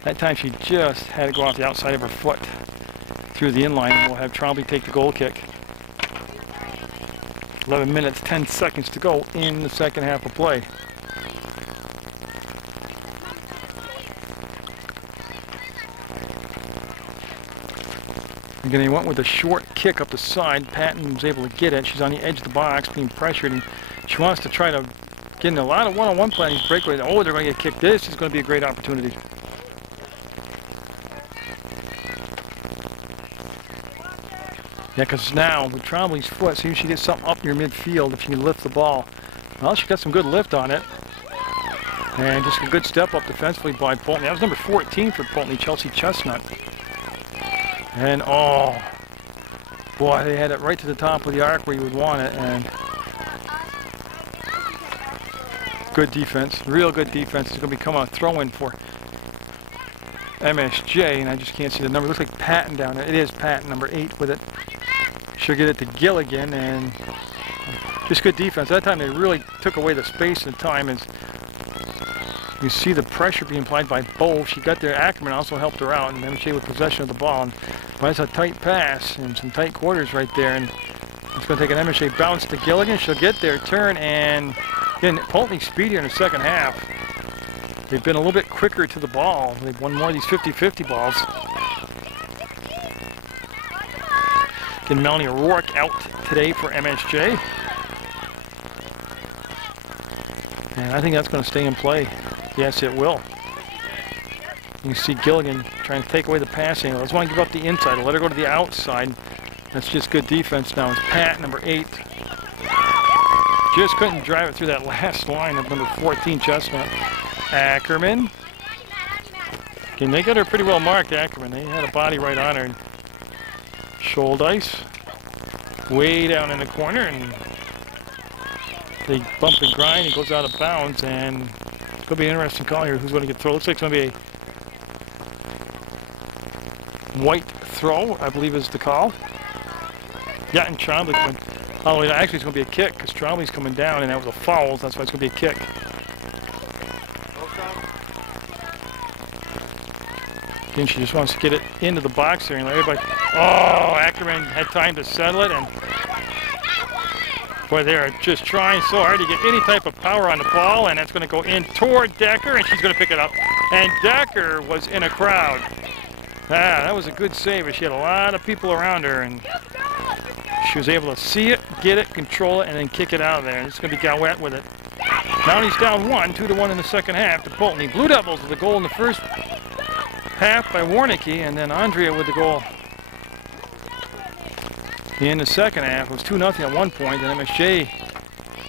that time she just had to go off the outside of her foot through the inline, and we'll have Trombley take the goal kick. 11 minutes, 10 seconds to go in the second half of play. Again, he went with a short kick up the side. Patton was able to get it. She's on the edge of the box, being pressured, and she wants to try to get in a lot of one-on-one play. These breakaways. Oh, they're going to get kicked. This is going to be a great opportunity. Yeah, because now with Trombley's foot, see if she gets something up near midfield, if she can lift the ball. Well, she got some good lift on it. And just a good step up defensively by Poultney. That was number 14 for Poultney, Chelsea Chestnut. And oh, boy, they had it right to the top of the arc where you would want it. And Good defense, real good defense. It's going to become a throw-in for MSJ, and I just can't see the number. It looks like Patton down there. It is Patton, number 8 with it. She'll get it to Gilligan, and just good defense. That time they really took away the space and time. As you see the pressure being applied by Bove. She got there. Ackerman also helped her out, and MSJ with possession of the ball. And that's a tight pass and some tight quarters right there. And it's going to take an MSJ bounce to Gilligan. She'll get there, turn, and again, Poultney speedier in the second half. They've been a little bit quicker to the ball. They've won more of these 50-50 balls. Again, Melanie O'Rourke out today for MSJ. And I think that's going to stay in play. Yes, it will. You can see Gilligan trying to take away the passing. I just want to give up the inside. I'll let her go to the outside. That's just good defense now. It's Pat, number 8. Just couldn't drive it through that last line of number 14, Chestnut. Ackerman. Again, they got her pretty well marked, Ackerman. They had a body right on her. And Scholdice way down in the corner, and they bump and grind. It goes out of bounds, and it's going to be an interesting call here. Who's going to get thrown? Looks like it's going to be a white throw, I believe is the call. Yeah, and Trombley coming. Oh, actually it's going to be a kick because Trombley's coming down, and that was a foul. That's why it's going to be a kick. Again, she just wants to get it into the box there and let everybody. Oh, Ackerman had time to settle it, and boy, they're just trying so hard to get any type of power on the ball, and that's going to go in toward Decker, and she's going to pick it up. And Decker was in a crowd. That was a good save. She had a lot of people around her, and she was able to see it, get it, control it, and then kick it out of there. And it's going to be Gowett with it. Now he's down 1, 2-1 in the second half to Poultney. Blue Devils with the goal in the first half by Warnicki, and then Andrea with the goal in the second half. It was 2-0 at one point, and MSJ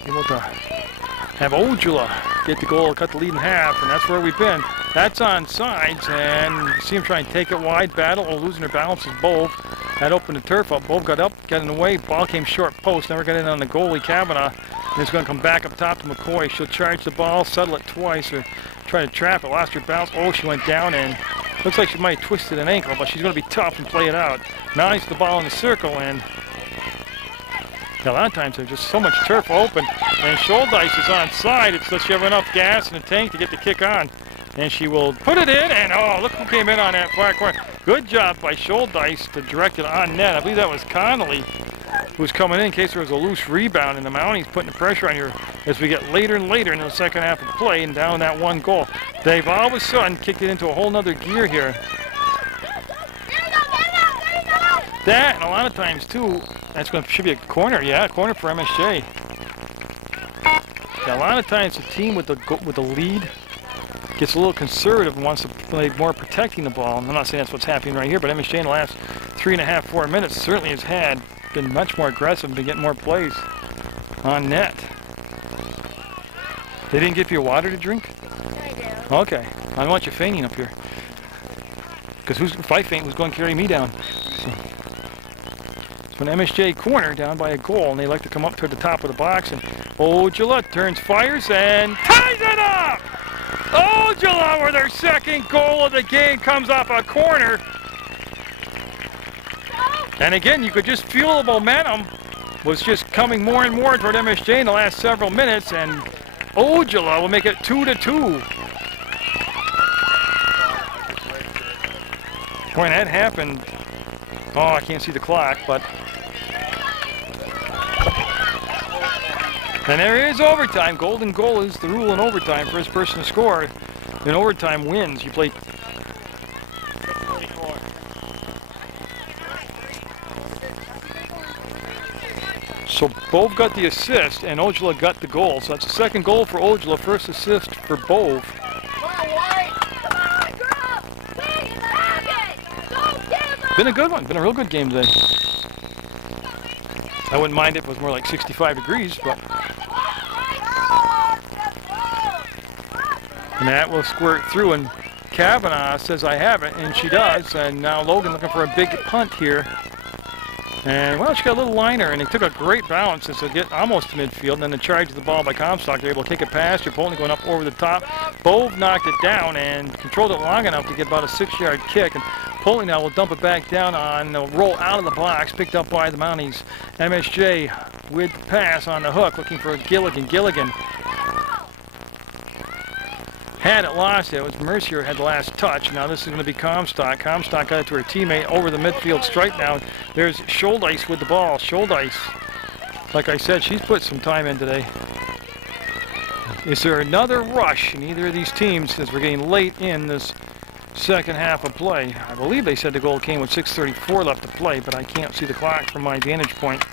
able to have Ojula get the goal, cut the lead in half, and that's where we've been. That's on sides, and you see him try and take it wide, battle, losing her balance is Bove. That opened the turf up. Bove got up, got in the way, ball came short post, never got in on the goalie, Kavanaugh, and it's going to come back up top to McCoy. She'll charge the ball, settle it twice, or try to trap it, lost her balance. Oh, she went down, and looks like she might have twisted an ankle, but she's going to be tough and play it out. Now he's the ball in the circle, and a lot of times there's just so much turf open, and Scholdice is on side. It's that she have enough gas in the tank to get the kick on, and she will put it in, and oh, look who came in on that far corner. Good job by Scholdice to direct it on net. I believe that was Connolly who was coming in case there was a loose rebound, and the Mounties putting the pressure on you as we get later and later in the second half of play and down that one goal. They've all of a sudden kicked it into a whole nother gear here. That, and a lot of times too, should be a corner. Yeah, a corner for MSJ. Yeah, a lot of times the team with the lead gets a little conservative and wants to play more protecting the ball. And I'm not saying that's what's happening right here, but MSJ in the last 3.5, 4 minutes certainly has been much more aggressive and been getting more plays on net. They didn't give you water to drink? I do. Okay, I don't want you fainting up here. Because if I faint, who's going to carry me down? So. It's an MSJ corner down by a goal, and they like to come up to the top of the box, and Ojula turns, fires, and ties it up! Ojula with her second goal of the game comes off a corner. And again, you could just feel the momentum was just coming more and more toward MSJ in the last several minutes, and Ojula will make it 2-2. When that happened, oh, I can't see the clock, but and there is overtime. Golden goal is the rule in overtime. First person to score in overtime wins. You play. So Bove got the assist, and Ojula got the goal. So that's the second goal for Ojula, first assist for Bove. Been a good one. Been a real good game today. I wouldn't mind if it was more like 65 degrees, but. And that will squirt through, and Kavanaugh says I have it, and she does. And now Logan looking for a big punt here. And, well, she got a little liner, and they took a great bounce as they get almost to midfield, and then the charge of the ball by Comstock. They're able to kick it past her. Poultney going up over the top. Bove knocked it down and controlled it long enough to get about a 6-yard kick. And Poultney now will dump it back down on the roll out of the box, picked up by the Mounties. MSJ with the pass on the hook, looking for Gilligan. Gilligan had it, lost it. It was Mercier had the last touch. Now this is going to be Comstock. Comstock got it to her teammate over the midfield stripe now. There's Scholdice with the ball. Scholdice, like I said, she's put some time in today. Is there another rush in either of these teams as we're getting late in this second half of play? I believe they said the goal came with 6:34 left to play, but I can't see the clock from my vantage point.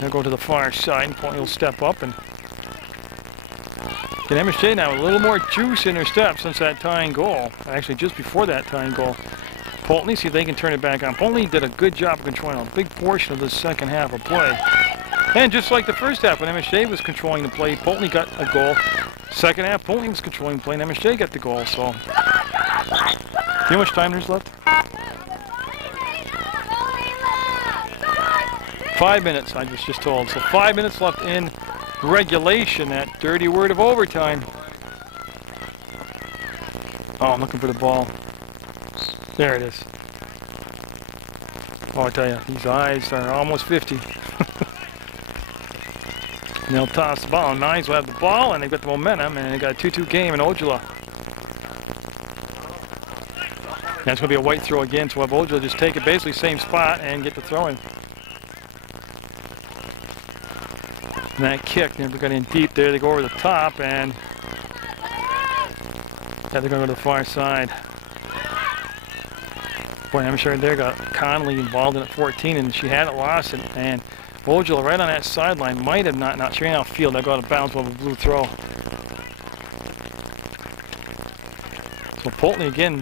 They'll go to the far side, and Poultney will step up and get MSJ now with a little more juice in her step since that tying goal. Actually, just before that tying goal. Poultney, see if they can turn it back on. Poultney did a good job of controlling a big portion of the second half of play. And just like the first half, when MSJ was controlling the play, Poultney got a goal. Second half, Poultney was controlling the play, and MSJ got the goal. So, you know how much time there's left? 5 minutes, I was just told. So 5 minutes left in regulation, that dirty word of overtime. Oh, I'm looking for the ball. There it is. Oh, I tell you, these eyes are almost 50. And they'll toss the ball. Nines will have the ball, and they've got the momentum, and they got a 2-2 game in Ojala. That's going to be a white throw again, so we'll have Ojala just take it basically same spot and get the throw in. And that kick never got in deep there. They go over the top, and they're going to go to the far side. Boy, I'm sure there got Connolly involved in at 14, and she had it, lost it. And Ojala right on that sideline might have not she ran out of field. That got out of bounds with a blue throw. So Poultney again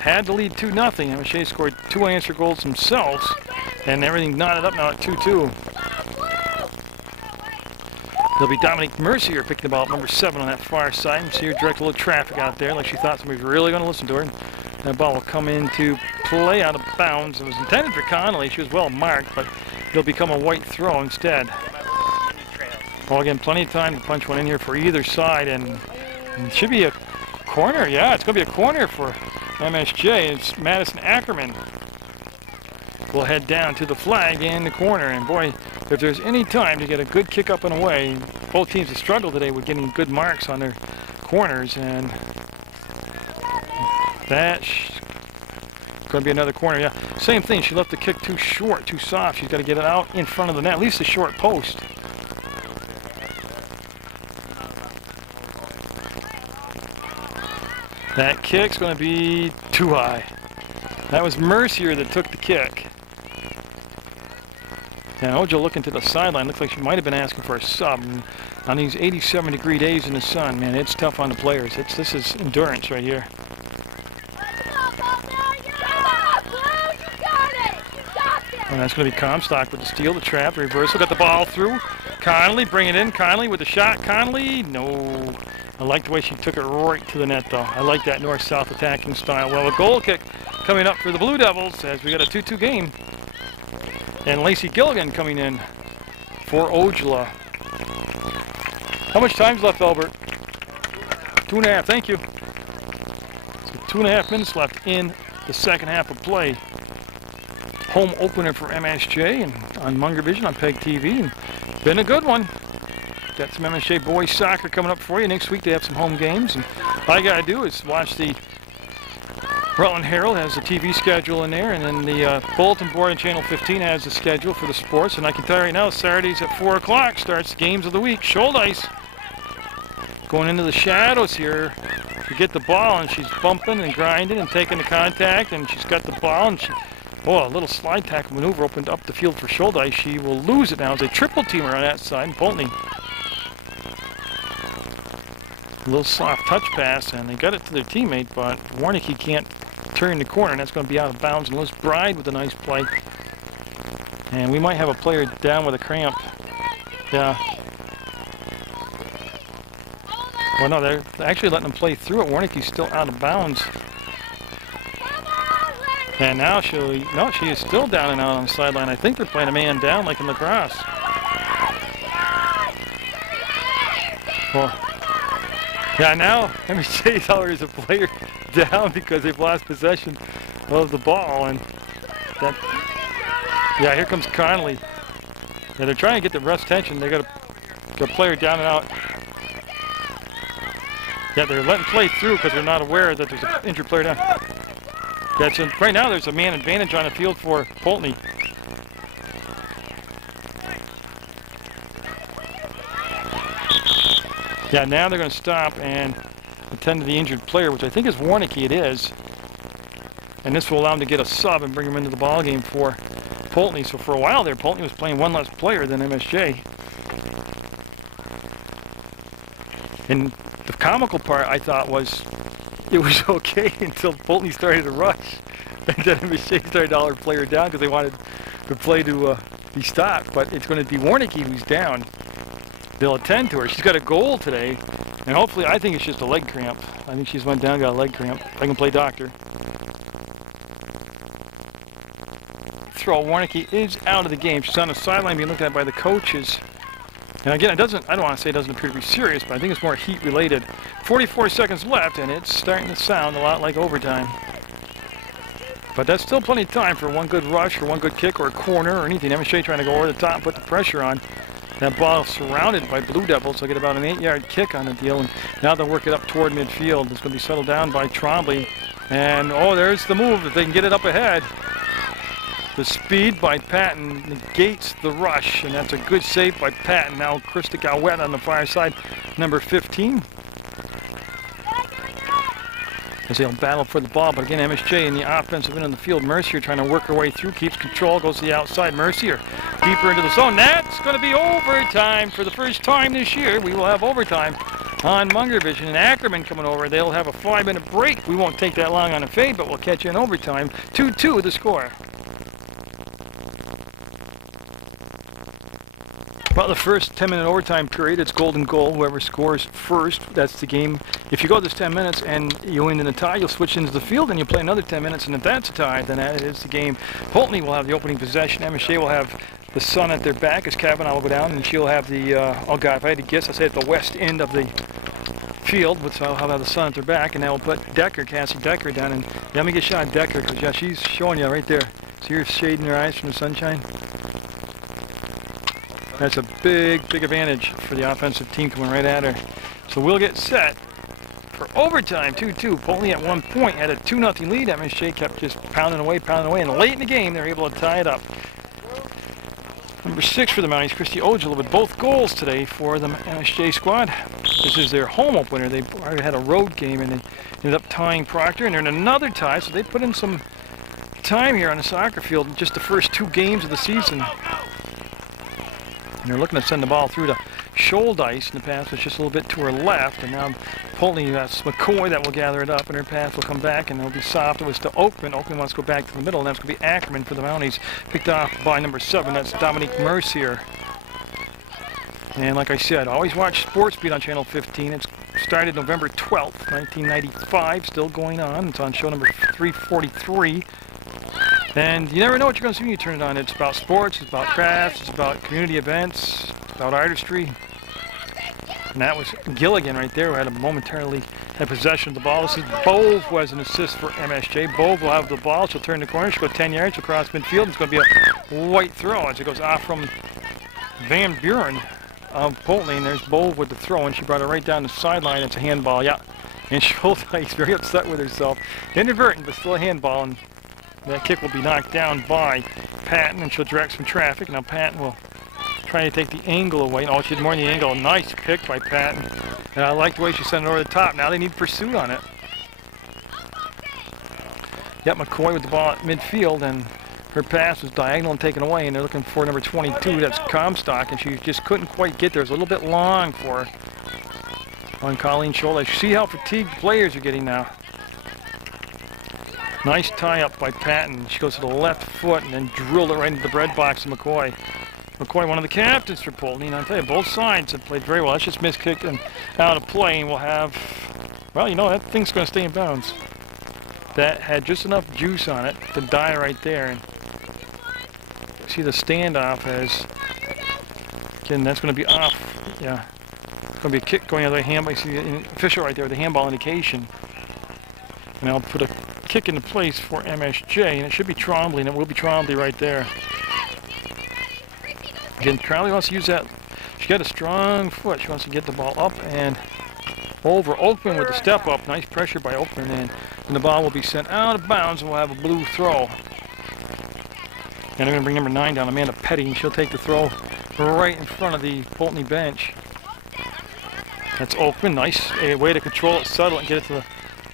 had to lead 2-0. MSJ scored 2 unanswered goals themselves, and everything knotted up now at 2-2. There'll be Dominique Mercier picking the ball up, number 7 on that far side. Mercier directed a little traffic out there like she thought somebody was really going to listen to her. And that ball will come into play out of bounds. It was intended for Connolly. She was well marked, but it'll become a white throw instead. Well, again, plenty of time to punch one in here for either side, and it should be a corner. Yeah, it's going to be a corner for MSJ. It's Madison Ackerman. We'll head down to the flag in the corner, and boy, if there's any time to get a good kick up and away, both teams have struggled today with getting good marks on their corners, and that's going to be another corner. Yeah, same thing. She left the kick too short, too soft. She's got to get it out in front of the net, at least a short post. That kick's going to be too high. That was Mercier that took the kick. Now, Ojala looking to the sideline. Looks like she might have been asking for a sub. And on these 87-degree days in the sun, man, it's tough on the players. This is endurance right here. And that's going to be Comstock with the steal, the trap, the reversal. Got the ball through. Connolly, bring it in. Connolly with the shot. Connolly, no. I like the way she took it right to the net, though. I like that north-south attacking style. Well, a goal kick coming up for the Blue Devils as we got a 2-2 game. And Lacey Gilligan coming in for Ojala. How much time's left, Albert? 2.5, thank you. So 2.5 minutes left in the second half of play. Home opener for MSJ and on Munger Vision on PEGTV. And been a good one. Got some MSJ boys soccer coming up for you. Next week they have some home games. And all you got to do is watch the Rutland Herald has the TV schedule in there, and then the bulletin board on Channel 15 has the schedule for the sports. And I can tell you right now, Saturdays at 4 o'clock starts the games of the week. Scholdice going into the shadows here to get the ball, and she's bumping and grinding and taking the contact, and she's got the ball, and she, oh, a little slide tackle maneuver opened up the field for Scholdice. She will lose it now. It's a triple teamer on that side, and Poultney. A little soft touch pass, and they got it to their teammate, but Warnicki can't turn the corner, and that's going to be out of bounds. And Liz Bride with a nice play. And we might have a player down with a cramp. Yeah. Well, no, they're actually letting them play through it. Warnicki's still out of bounds. And now she is still down and out on the sideline. I think they're playing a man down like in lacrosse. Well, yeah, now MSJ already is a player down because they've lost possession of the ball. And that, yeah, here comes Connolly. Yeah, they're trying to get the ref's attention. They got a player down and out. Yeah, they're letting play through because they're not aware that there's an injured player down. Right now there's a man advantage on the field for Poultney. Yeah, now they're going to stop and attend to the injured player, which I think is Warnicki. It is. And this will allow them to get a sub and bring him into the ball game for Poultney. So for a while there, Poultney was playing one less player than MSJ. And the comical part, I thought, was it was okay until Poultney started to rush. And then MSJ started to all their player down because they wanted the play to be stopped. But it's going to be Warnicki who's down. They'll attend to her. She's got a goal today. And hopefully, I think it's just a leg cramp. I think she's went down, got a leg cramp. I can play doctor. Throw. Warnicki is out of the game. She's on the sideline being looked at by the coaches. And again, I don't want to say it doesn't appear to be serious, but I think it's more heat related. 44 seconds left, and it's starting to sound a lot like overtime. But that's still plenty of time for one good rush or one good kick or a corner or anything. MSJ trying to go over the top and put the pressure on. That ball surrounded by Blue Devils. They'll get about an 8-yard kick on the deal, and now they'll work it up toward midfield. It's going to be settled down by Trombley. And, oh, there's the move. If they can get it up ahead. The speed by Patton negates the rush, and that's a good save by Patton. Now Krista Gowett on the far side, number 15. As they'll battle for the ball, but again, MSJ in the offensive end of the field. Mercier trying to work her way through, keeps control, goes to the outside. Mercier deeper into the zone. That's going to be overtime for the first time this year. We will have overtime on Munger Vision. And Ackerman coming over. They'll have a 5-minute break. We won't take that long on a fade, but we'll catch you in overtime. 2-2 the score. Well, the first 10-minute overtime period, it's golden goal. Whoever scores first, that's the game. If you go this 10 minutes and you win in a tie, you'll switch into the field and you'll play another 10 minutes. And if that's a tie, then that is the game. Poultney will have the opening possession. MSJ will have the sun at their back as Kavanaugh will go down. And she'll have the, oh God, if I had to guess, I'd say at the west end of the field. But so I'll have the sun at their back. And now we'll put Decker, Cassie Decker down. And let me get a shot at Decker because, yeah, she's showing you right there. See her shading her eyes from the sunshine? That's a big, big advantage for the offensive team coming right at her. So we'll get set for overtime, 2-2. Poultney at one point had a 2-0 lead. MSJ kept just pounding away. And late in the game, they're able to tie it up. Number 6 for the Mounties, Christy Ojala, with both goals today for the MSJ squad. This is their home opener. They already had a road game, and they ended up tying Proctor, and they're in another tie, so they put in some time here on the soccer field in just the first 2 games of the season. And they're looking to send the ball through to Scholdice, and the pass was just a little bit to her left. And now Poultney, that's McCoy that will gather it up, and her pass will come back, and it'll be soft. It was to Oakman. Oakman wants to go back to the middle, and that's going to be Ackerman for the Mounties. Picked off by number 7. That's Dominique Mercier. And like I said, always watch Sports Beat on Channel 15. It started November 12th, 1995. Still going on. It's on show number 343. And you never know what you're going to see when you turn it on. It's about sports, it's about crafts, it's about community events, it's about artistry. And that was Gilligan right there who had momentarily had possession of the ball. This is Bove who has an assist for MSJ. Bove will have the ball. She'll turn the corner. She'll go 10 yards across midfield. It's going to be a white throw as it goes off from Van Buren of Poultney. And there's Bove with the throw, and she brought it right down the sideline. It's a handball, yeah. And Schulteis very upset with herself. Inadvertent, but still a handball. And that kick will be knocked down by Patton, and she'll direct some traffic. Now Patton will try to take the angle away. Oh, she did more than the angle. Nice pick by Patton. And I like the way she sent it over the top. Now they need pursuit on it. Yep, McCoy with the ball at midfield, and her pass was diagonal and taken away, and they're looking for number 22. That's Comstock, and she just couldn't quite get there. It's a little bit long for her on Colleen Scholdice. See how fatigued players are getting now. Nice tie-up by Patton. She goes to the left foot and then drilled it right into the bread box of McCoy. McCoy, one of the captains for Poultney. And I'll tell you, both sides have played very well. That's just miskicked and out of play. And we'll have, well, you know, that thing's going to stay in bounds. that had just enough juice on it to die right there. And see the standoff as, again, that's going to be off. Yeah, it's going to be a kick going out of the handball. You see the official right there with the handball indication. And I'll put a kick into place for MSJ, and it should be Trombley, and it will be Trombley right there. Again, Trombley wants to use that. She's got a strong foot. She wants to get the ball up and over. Oakman with the step up. Nice pressure by Oakman, and the ball will be sent out of bounds, and we'll have a blue throw. And I'm going to bring number 9 down, Amanda Petty, and she'll take the throw right in front of the Poultney bench. That's Oakman. Nice way to control it, settle it, and get it to the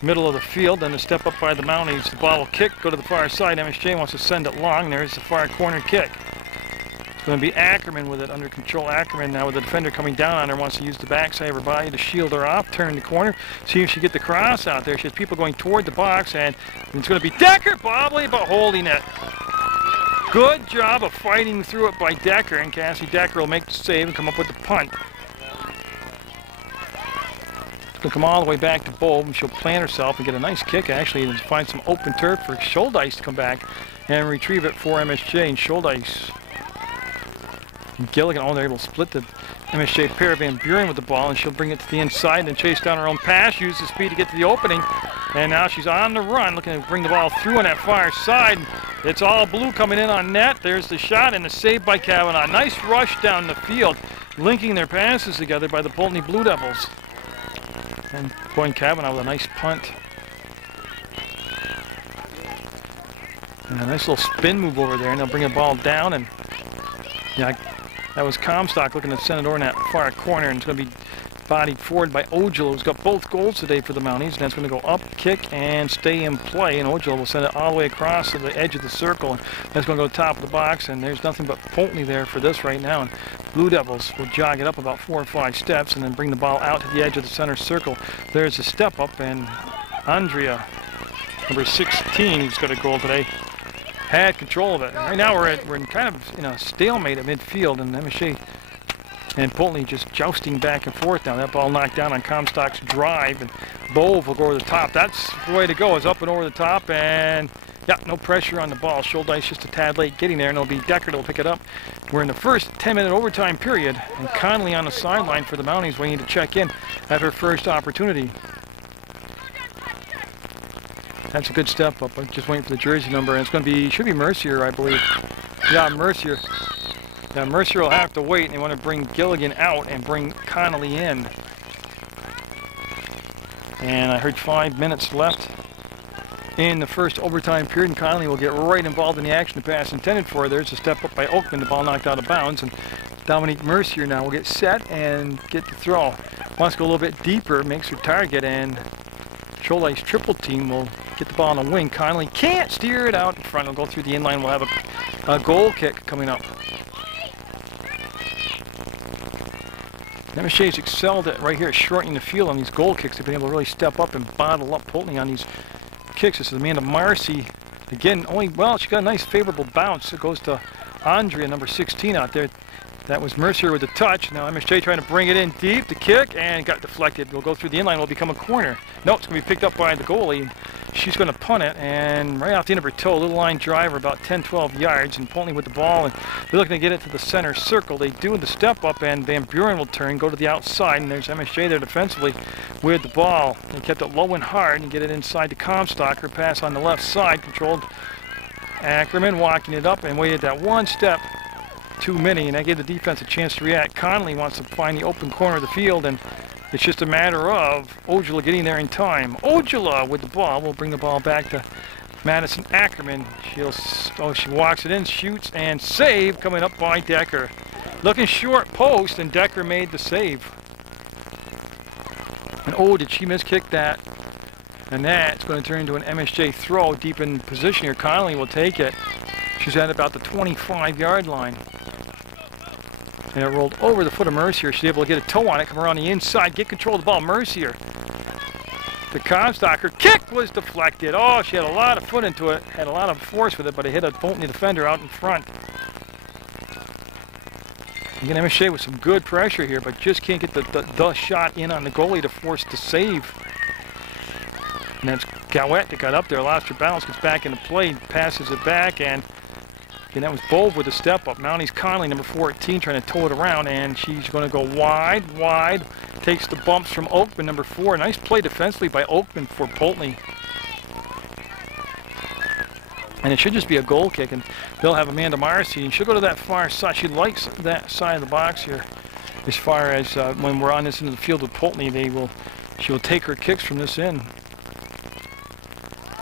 middle of the field. Then the step up by the Mounties. The ball will kick, go to the far side. MSJ wants to send it long. There's the far corner kick. It's going to be Ackerman with it under control. Ackerman now with the defender coming down on her, wants to use the backside of her body to shield her off. Turn the corner. See if she get the cross out there. She has people going toward the box, and it's going to be Decker, bobbly, but holding it. Good job of fighting through it by Decker, and Cassie Decker will make the save and come up with the punt. She'll come all the way back to Bob, and she'll plant herself and get a nice kick, actually, and find some open turf for Scholdice to come back and retrieve it for MSJ. And Scholdice and Gilligan, oh, they're able to split the MSJ pair. Van Buren with the ball, and she'll bring it to the inside and then chase down her own pass, use the speed to get to the opening. And now she's on the run, looking to bring the ball through on that far side. It's all blue coming in on net. There's the shot and the save by Kavanaugh. Nice rush down the field, linking their passes together by the Poultney Blue Devils. And Boyne Kavanaugh with a nice punt. And a nice little spin move over there, and they'll bring the ball down. And yeah, that was Comstock looking to send it over in that far corner, and it's going to be bodied forward by Ojala, who's got both goals today for the Mounties. And that's going to go up, kick, and stay in play. And Ojala will send it all the way across to the edge of the circle. And that's going to go top of the box. And there's nothing but Poultney there for this right now. And Blue Devils will jog it up about 4 or 5 steps and then bring the ball out to the edge of the center circle. There's a step up, and Andrea, number 16, who's got a goal today, had control of it. And right now we're in kind of a stalemate at midfield, and MSJ and Poultney just jousting back and forth now. That ball knocked down on Comstock's drive, and Bove will go over the top. That's the way to go, is up and over the top, and yeah, no pressure on the ball. Scholdice just a tad late getting there, and it'll be Decker that'll pick it up. We're in the first 10-minute overtime period, and Connolly on the sideline for the Mounties waiting to check in at her first opportunity. That's a good step up. I'm just waiting for the jersey number, and it's going to be, should be Mercier, I believe. Yeah, Mercier. Yeah, Mercier will have to wait, and they want to bring Gilligan out and bring Connolly in. And I heard 5 minutes left in the first overtime period, and Connolly will get right involved in the action. The pass intended for her. There's a step up by Oakman. The ball knocked out of bounds, and Dominique Mercier now will get set and get the throw. Wants to go a little bit deeper, makes her target, and Scholdice triple team will get the ball on the wing. Connolly can't steer it out in front. It'll go through the inline. We'll have a goal kick coming up. MSJ's excelled at right here, shortening the field on these goal kicks. They've been able to really step up and bottle up Poultney on these kicks. This is Amanda Marcy. Again, well, she got a nice favorable bounce. It goes to Andrea, number 16 out there. That was Mercier with the touch. Now MSJ trying to bring it in deep, the kick, and got deflected. It'll go through the inline, will become a corner. No, it's going to be picked up by the goalie. She's going to punt it, and right off the end of her toe, a little line driver about 10-12 yards, and Poultney with the ball, and they're looking to get it to the center circle. They do the step up, and Van Buren will turn, go to the outside, and there's MSJ there defensively with the ball. They kept it low and hard and get it inside to Comstock. Her pass on the left side, controlled Ackerman, walking it up, and waited that one step too many, and that gave the defense a chance to react. Connolly wants to find the open corner of the field, and it's just a matter of Ojala getting there in time. Ojala with the ball will bring the ball back to Madison Ackerman. She walks it in, shoots, and save coming up by Decker. Looking short post, and Decker made the save. And oh, did she miskick that? And that's going to turn into an MSJ throw deep in position here. Connolly will take it. She's at about the 25-yard line. And it rolled over the foot of Mercier. She's able to get a toe on it, come around the inside, get control of the ball. Mercier. The Comstock, her kick was deflected. Oh, she had a lot of foot into it, had a lot of force with it, but it hit a Poultney defender out in front. Again, MSJ with some good pressure here, but just can't get the shot in on the goalie to force the save. And that's Gowett that got up there, lost her balance, gets back into play, passes it back, and that was Bove with a step up. Mounties Conley, number 14, trying to tow it around, and she's going to go wide, takes the bumps from Oakman, number 4. Nice play defensively by Oakman for Poultney. And it should just be a goal kick, and they'll have Amanda Marcy, and she'll go to that far side. She likes that side of the box here. As far as when we're on this end of the field with Poultney, she will take her kicks from this end.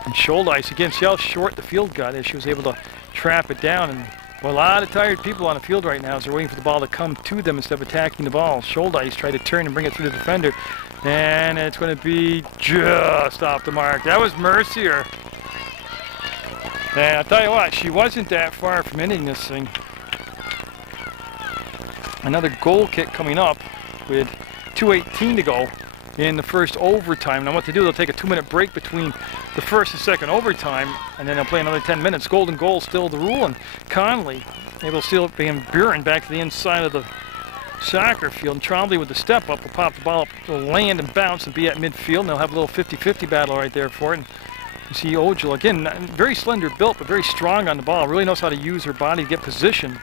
And Scholdice, again, see how short the field got as she was able to trap it down. And well, a lot of tired people on the field right now as they're waiting for the ball to come to them instead of attacking the ball. Scholdice tried to turn and bring it through the defender, and it's going to be just off the mark. That was Mercier. And I'll tell you what, she wasn't that far from ending this thing. Another goal kick coming up with 2:18 to go in the first overtime. Now what they do, they'll take a 2-minute break between the first and second overtime, and then they'll play another 10 minutes. Golden goal still the rule, and Conley able to steal it, Van Buren back to the inside of the soccer field. And Trombley with the step up will pop the ball up, will land and bounce and be at midfield, and they'll have a little 50-50 battle right there for it. And you see Ojal, again, very slender built, but very strong on the ball. Really knows how to use her body to get position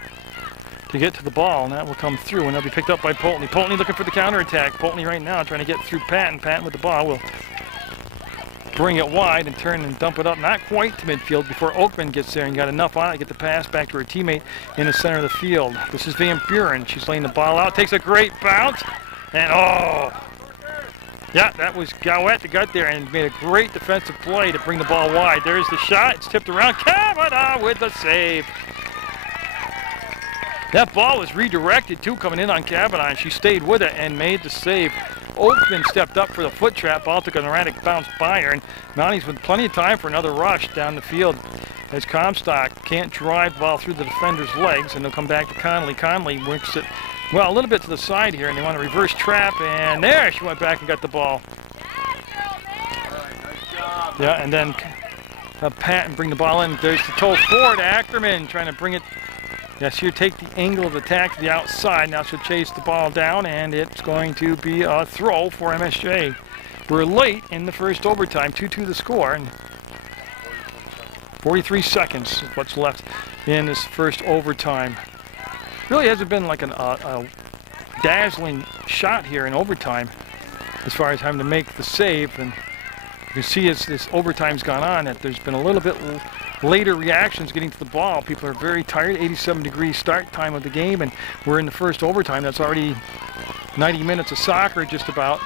to get to the ball, and that will come through, and they'll be picked up by Poultney. Poultney looking for the counterattack. Poultney right now trying to get through Patton. Patton with the ball will bring it wide and turn and dump it up, not quite to midfield before Oakman gets there and got enough on it to get the pass back to her teammate in the center of the field. This is Van Buren. She's laying the ball out, takes a great bounce, and yeah, that was Gowett that got there and made a great defensive play to bring the ball wide. There's the shot. It's tipped around. Kavanaugh with the save. That ball was redirected too, coming in on Kavanaugh, and she stayed with it and made the save. Oakman stepped up for the foot trap. Ball took an erratic bounce by her, and Mounties with plenty of time for another rush down the field as Comstock can't drive the ball through the defender's legs, and they'll come back to Conley. Conley works it, well, a little bit to the side here, and they want to reverse trap, and there she went back and got the ball. Yeah, and then Patton bring the ball in. There's the toe forward. Ackerman trying to bring it. Yes, here take the angle of attack to the outside. Now she'll chase the ball down, and it's going to be a throw for MSJ. We're late in the first overtime, 2-2 the score, and 43 seconds is what's left in this first overtime. Really hasn't been like a dazzling shot here in overtime as far as having to make the save, and you can see as this overtime's gone on that there's been a little bit later reactions getting to the ball. People are very tired. 87-degree start time of the game, and we're in the first overtime. That's already 90 minutes of soccer just about.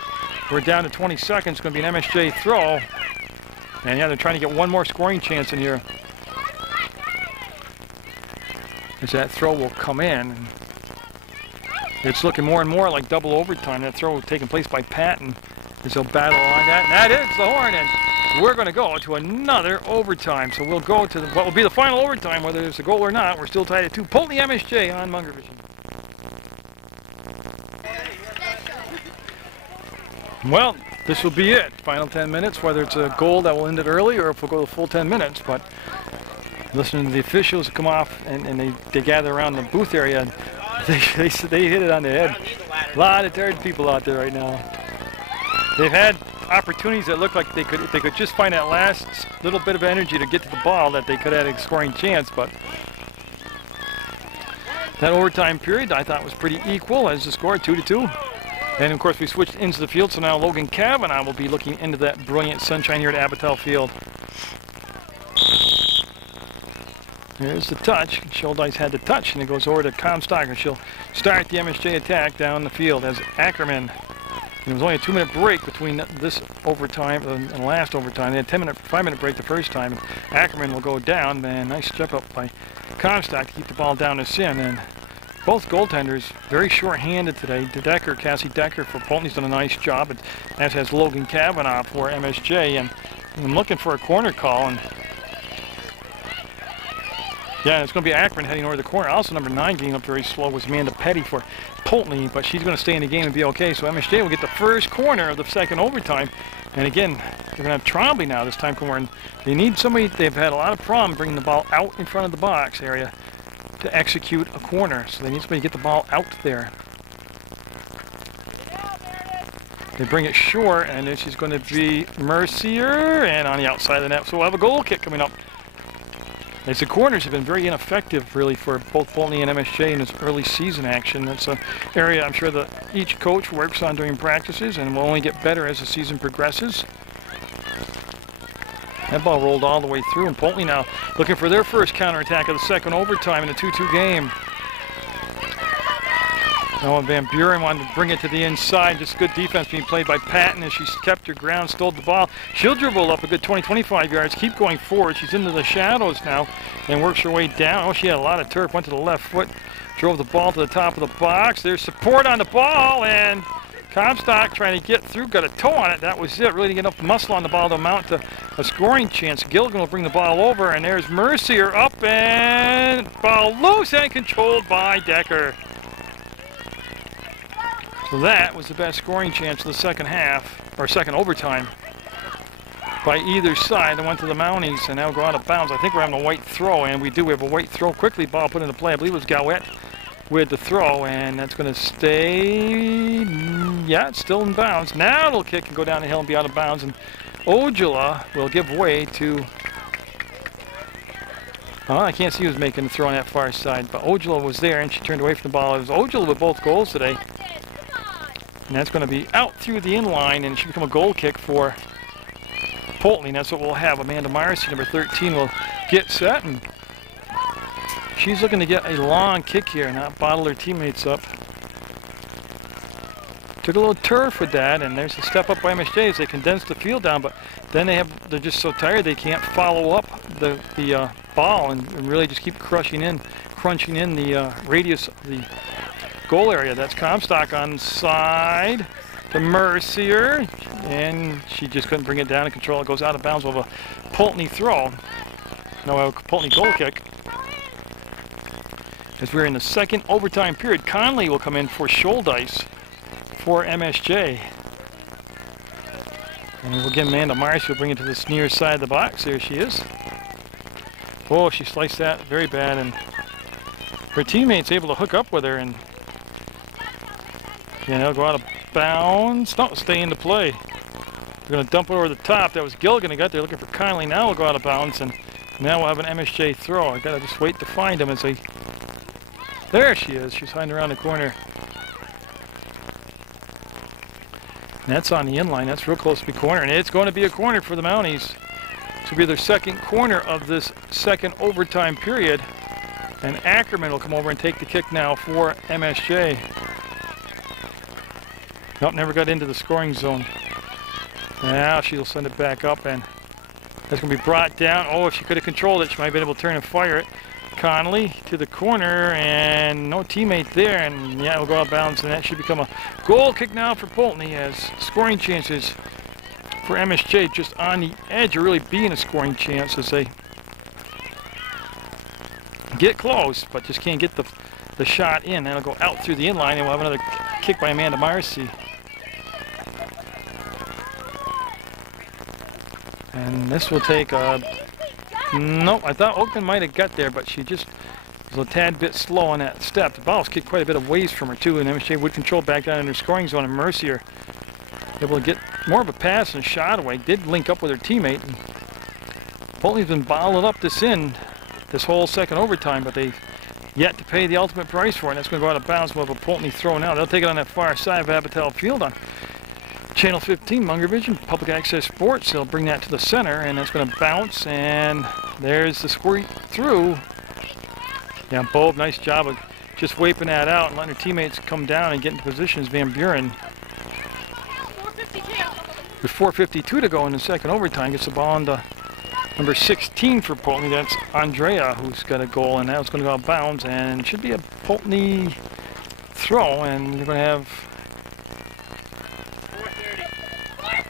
We're down to 20 seconds. It's going to be an MSJ throw. And yeah, they're trying to get one more scoring chance in here as that throw will come in. And it's looking more and more like double overtime. That throw taking place by Patton as they'll battle on that. And that is the horn. And we're going to go to another overtime. So we'll go to what will be the final overtime, whether there's a goal or not. We're still tied at 2. Poultney MSJ on Munger Vision. Well, this will be it. Final 10 minutes, whether it's a goal that will end it early or if we'll go the full 10 minutes. But listening to the officials come off and they gather around the booth area, and they hit it on the head. A lot of tired people out there right now. They've had opportunities that look like if they could just find that last little bit of energy to get to the ball, that they could have a scoring chance. But that overtime period I thought was pretty equal as the score, 2-2. And of course we switched into the field, so now Logan Kavanaugh will be looking into that brilliant sunshine here at Abatel Field. There's the touch. Scholdice had the touch, and it goes over to Comstock, and she'll start the MSJ attack down the field as Ackerman. And it was only a 2-minute break between this overtime and the last overtime. They had 5-minute break the first time. And Ackerman will go down, man. Nice step up by Comstock to keep the ball down this in. And both goaltenders very short-handed today. Cassie Decker for Poultney's done a nice job, as has Logan Kavanaugh for MSJ. And I'm looking for a corner call. And yeah, it's going to be Ackerman heading over the corner. Also, number 9 getting up very slow was Amanda Petty for Poultney, but she's going to stay in the game and be okay. So MSJ will get the first corner of the second overtime. And again, they're going to have Trombley now this time forward. They need somebody. They've had a lot of problems bringing the ball out in front of the box area to execute a corner. So they need somebody to get the ball out there. They bring it short, and then she's going to be Mercier, and on the outside of the net. So we'll have a goal kick coming up. As the corners have been very ineffective, really, for both Poultney and MSJ in this early season action. That's an area I'm sure that each coach works on during practices, and will only get better as the season progresses. That ball rolled all the way through, and Poultney now looking for their first counterattack of the second overtime in a 2-2 game. Now Van Buren wanted to bring it to the inside. Just good defense being played by Patton as she's kept her ground, stole the ball. She'll dribble up a good 20-25 yards, keep going forward. She's into the shadows now and works her way down. Oh, she had a lot of turf, went to the left foot, drove the ball to the top of the box. There's support on the ball, and Comstock trying to get through, got a toe on it. That was it. Really didn't get enough muscle on the ball to amount to a scoring chance. Gilligan will bring the ball over, and there's Mercier up, and ball loose and controlled by Decker. So that was the best scoring chance of the second half, or second overtime, by either side. They went to the Mounties, and now go out of bounds. I think we're having a white throw, and we do. We have a white throw. Quickly, ball put into play. I believe it was Gowett with the throw, and that's going to stay, yeah, it's still in bounds. Now it'll kick and go down the hill and be out of bounds, and Ojala will give way to, oh, I can't see who's making the throw on that far side, but Ojala was there, and she turned away from the ball. It was Ojala with both goals today. And that's going to be out through the inline, and it should become a goal kick for Poultney. That's what we'll have. Amanda Myers, number 13, will get set, and she's looking to get a long kick here, not bottle her teammates up. Took a little turf with that, and there's a step up by MSJ as they condense the field down, but then they're just so tired they can't follow up the ball and really just keep crunching in the radius of the goal area. That's Comstock on side to Mercier, and she just couldn't bring it down and control. It goes out of bounds with a Poultney throw. No, a Poultney goal kick. As we're in the second overtime period, Conley will come in for Scholdice for MSJ. And again, Amanda Myers will bring it to the near side of the box. There she is. Oh, she sliced that very bad, and her teammate's able to hook up with her, and yeah, they'll go out of bounds. No, stay into play. We're going to dump it over the top. That was Gilligan who got there looking for Conley. Now we'll go out of bounds, and now we'll have an MSJ throw. I got to just wait to find him as they... There she is. She's hiding around the corner. And that's on the inline. That's real close to be corner, and it's going to be a corner for the Mounties. This will be their second corner of this second overtime period. And Ackerman will come over and take the kick now for MSJ. Nope, never got into the scoring zone. Now she'll send it back up, and that's going to be brought down. Oh, if she could have controlled it, she might have been able to turn and fire it. Connolly to the corner, and no teammate there, and yeah, we'll go out of bounds, and that should become a goal kick now for Poultney, as scoring chances for MSJ just on the edge of really being a scoring chance as they get close, but just can't get the shot in. That'll go out through the inline, and we'll have another kick by Amanda Marcy. And this will take a... Nope, I thought Oakman might have got there, but she just was a tad bit slow on that step. The ball was kicked quite a bit of ways from her, too, and MSJ would control back down in her scoring zone, and Mercier able to get more of a pass and shot away. Did link up with her teammate. And Poultney's been bottling up this whole second overtime, but they've yet to pay the ultimate price for it. And that's going to go out of bounds. We'll have a Poultney throw now. They'll take it on that far side of Abatel Field on Channel 15, Munger Vision, Public Access Sports. They'll bring that to the center, and that's going to bounce, and there's the squeak through. Yeah, Bob, nice job of just wiping that out and letting her teammates come down and get into positions. Van Buren, with 4:52 to go in the second overtime, gets the ball into number 16 for Poultney. That's Andrea, who's got a goal, and now it's going to go out of bounds, and it should be a Poultney throw, and they're going to have...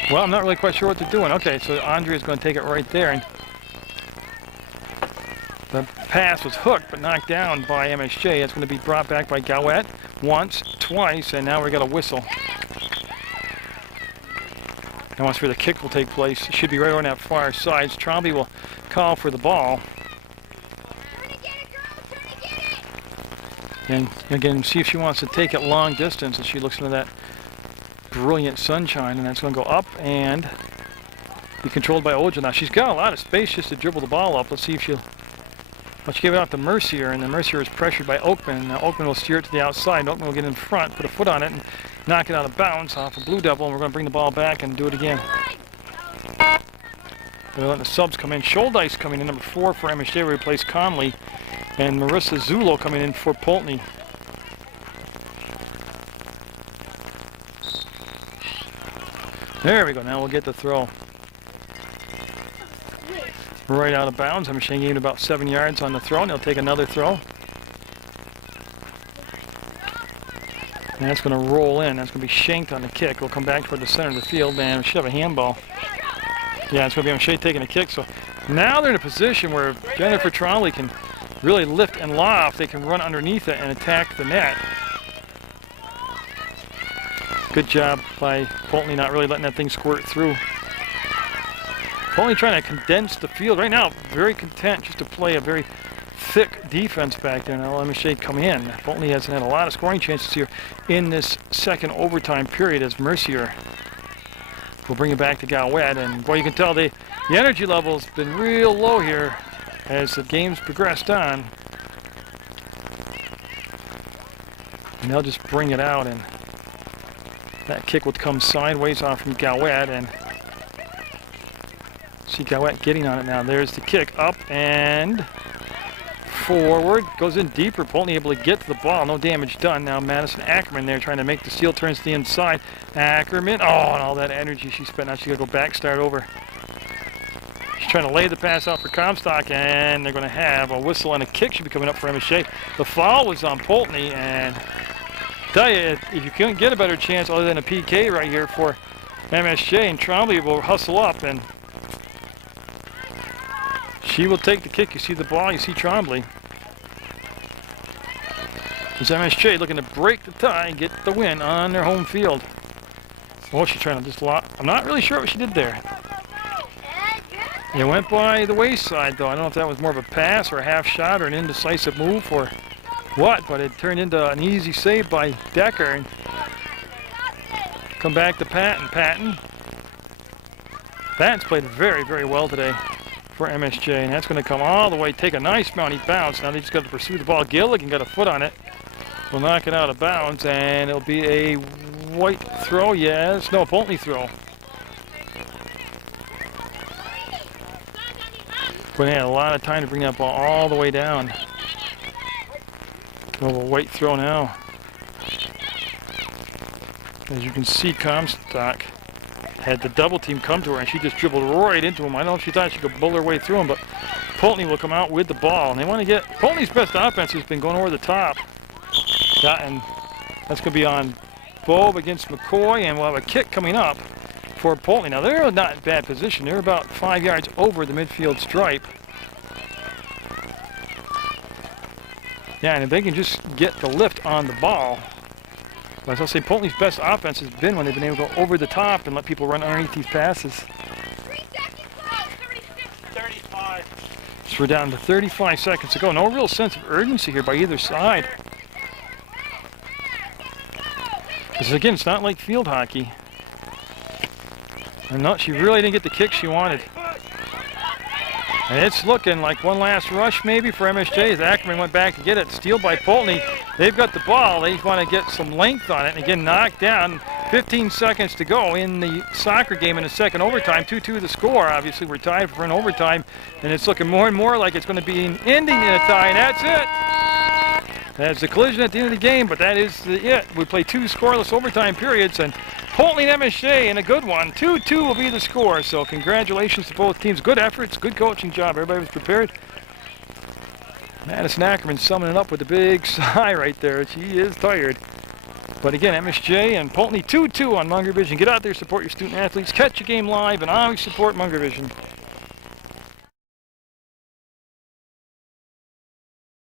Well, I'm not really quite sure what they're doing. Okay, so Andrea's going to take it right there, and the pass was hooked but knocked down by MSJ. It's going to be brought back by Gowett once, twice, and now we got a whistle. And once where the kick will take place, it should be right on that far side. Trombley will call for the ball. And again, see if she wants to take it long distance as she looks into that brilliant sunshine, and that's going to go up and be controlled by Oja. Now she's got a lot of space just to dribble the ball up. Let's see if she'll. Well, she gave it out to Mercier, and then Mercier is pressured by Oakman. Now Oakman will steer it to the outside. Oakman will get in front, put a foot on it, and knock it out of bounds off a Blue Devil, and we're going to bring the ball back and do it again. We're letting the subs come in. Scholdice coming in, number 4 for MSJ, will replace Conley, and Marissa Zulo coming in for Poultney. There we go. Now we'll get the throw. Right out of bounds. MSJ gained about 7 yards on the throw, and they'll take another throw. And that's going to roll in. That's going to be shanked on the kick. We'll come back toward the center of the field, and we should have a handball. Yeah, it's going to be MSJ taking a kick. So now they're in a position where Jennifer Trombley can really lift and loft. They can run underneath it and attack the net. Good job by Poultney not really letting that thing squirt through. Poultney trying to condense the field. Right now, very content just to play a very thick defense back there. Now MSJ come in. Poultney hasn't had a lot of scoring chances here in this second overtime period as Mercier will bring it back to Galwet. And boy, you can tell the energy level has been real low here as the game's progressed on. And they'll just bring it out, and that kick would come sideways off from Galwet, and see Galwet getting on it now. There's the kick up and forward. Goes in deeper. Poultney able to get to the ball. No damage done. Now Madison Ackerman there trying to make the steal. Turns to the inside. Ackerman. Oh, and all that energy she spent. Now she's going to go back, start over. She's trying to lay the pass out for Comstock, and they're going to have a whistle and a kick should be coming up for MSJ. The foul was on Poultney, and I tell you, if you couldn't get a better chance other than a PK right here for MSJ, and Trombley will hustle up, and she will take the kick. You see the ball, you see Trombley. It's MSJ looking to break the tie and get the win on their home field. Oh, she's trying to just lock. I'm not really sure what she did there. It went by the wayside, though. I don't know if that was more of a pass or a half shot or an indecisive move or what, but it turned into an easy save by Decker. And come back to Patton. Patton's played very, very well today for MSJ, and that's going to come all the way, take a nice mounty bounce. Now they just got to pursue the ball. Gilligan got a foot on it. Will knock it out of bounds, and it'll be a White throw, yes. No, Poultney throw. But they had a lot of time to bring that ball all the way down. Oh, a White throw now. As you can see, Comstock had the double team come to her, and she just dribbled right into him. I don't know if she thought she could bull her way through him, but Poultney will come out with the ball. And they want to get, Poultney's best offense has been going over the top. And that's going to be on Bobe against McCoy, and we'll have a kick coming up for Poultney. Now, they're not in bad position. They're about 5 yards over the midfield stripe. Yeah, and if they can just get the lift on the ball. But as I'll say, Poultney's best offense has been when they've been able to go over the top and let people run underneath these passes. 35. So we're down to 35 seconds to go. No real sense of urgency here by either side. Because again, it's not like field hockey. And no, she really didn't get the kick she wanted. And it's looking like one last rush maybe for MSJ as Ackerman went back to get it. Steal by Poultney. They've got the ball. They want to get some length on it. And again, knocked down. 15 seconds to go in the soccer game in the second overtime. 2-2 the score. Obviously, we're tied for an overtime. And it's looking more and more like it's going to be an ending in a tie. And that's it. That's the collision at the end of the game, but that is it. We play 2 scoreless overtime periods, and Poultney and MSJ in a good one. 2-2 will be the score, so congratulations to both teams. Good efforts, good coaching job. Everybody was prepared. Madison Ackerman summing it up with a big sigh right there. She is tired. But again, MSJ and Poultney 2-2 on Munger Vision. Get out there, support your student athletes, catch a game live, and always support Munger Vision.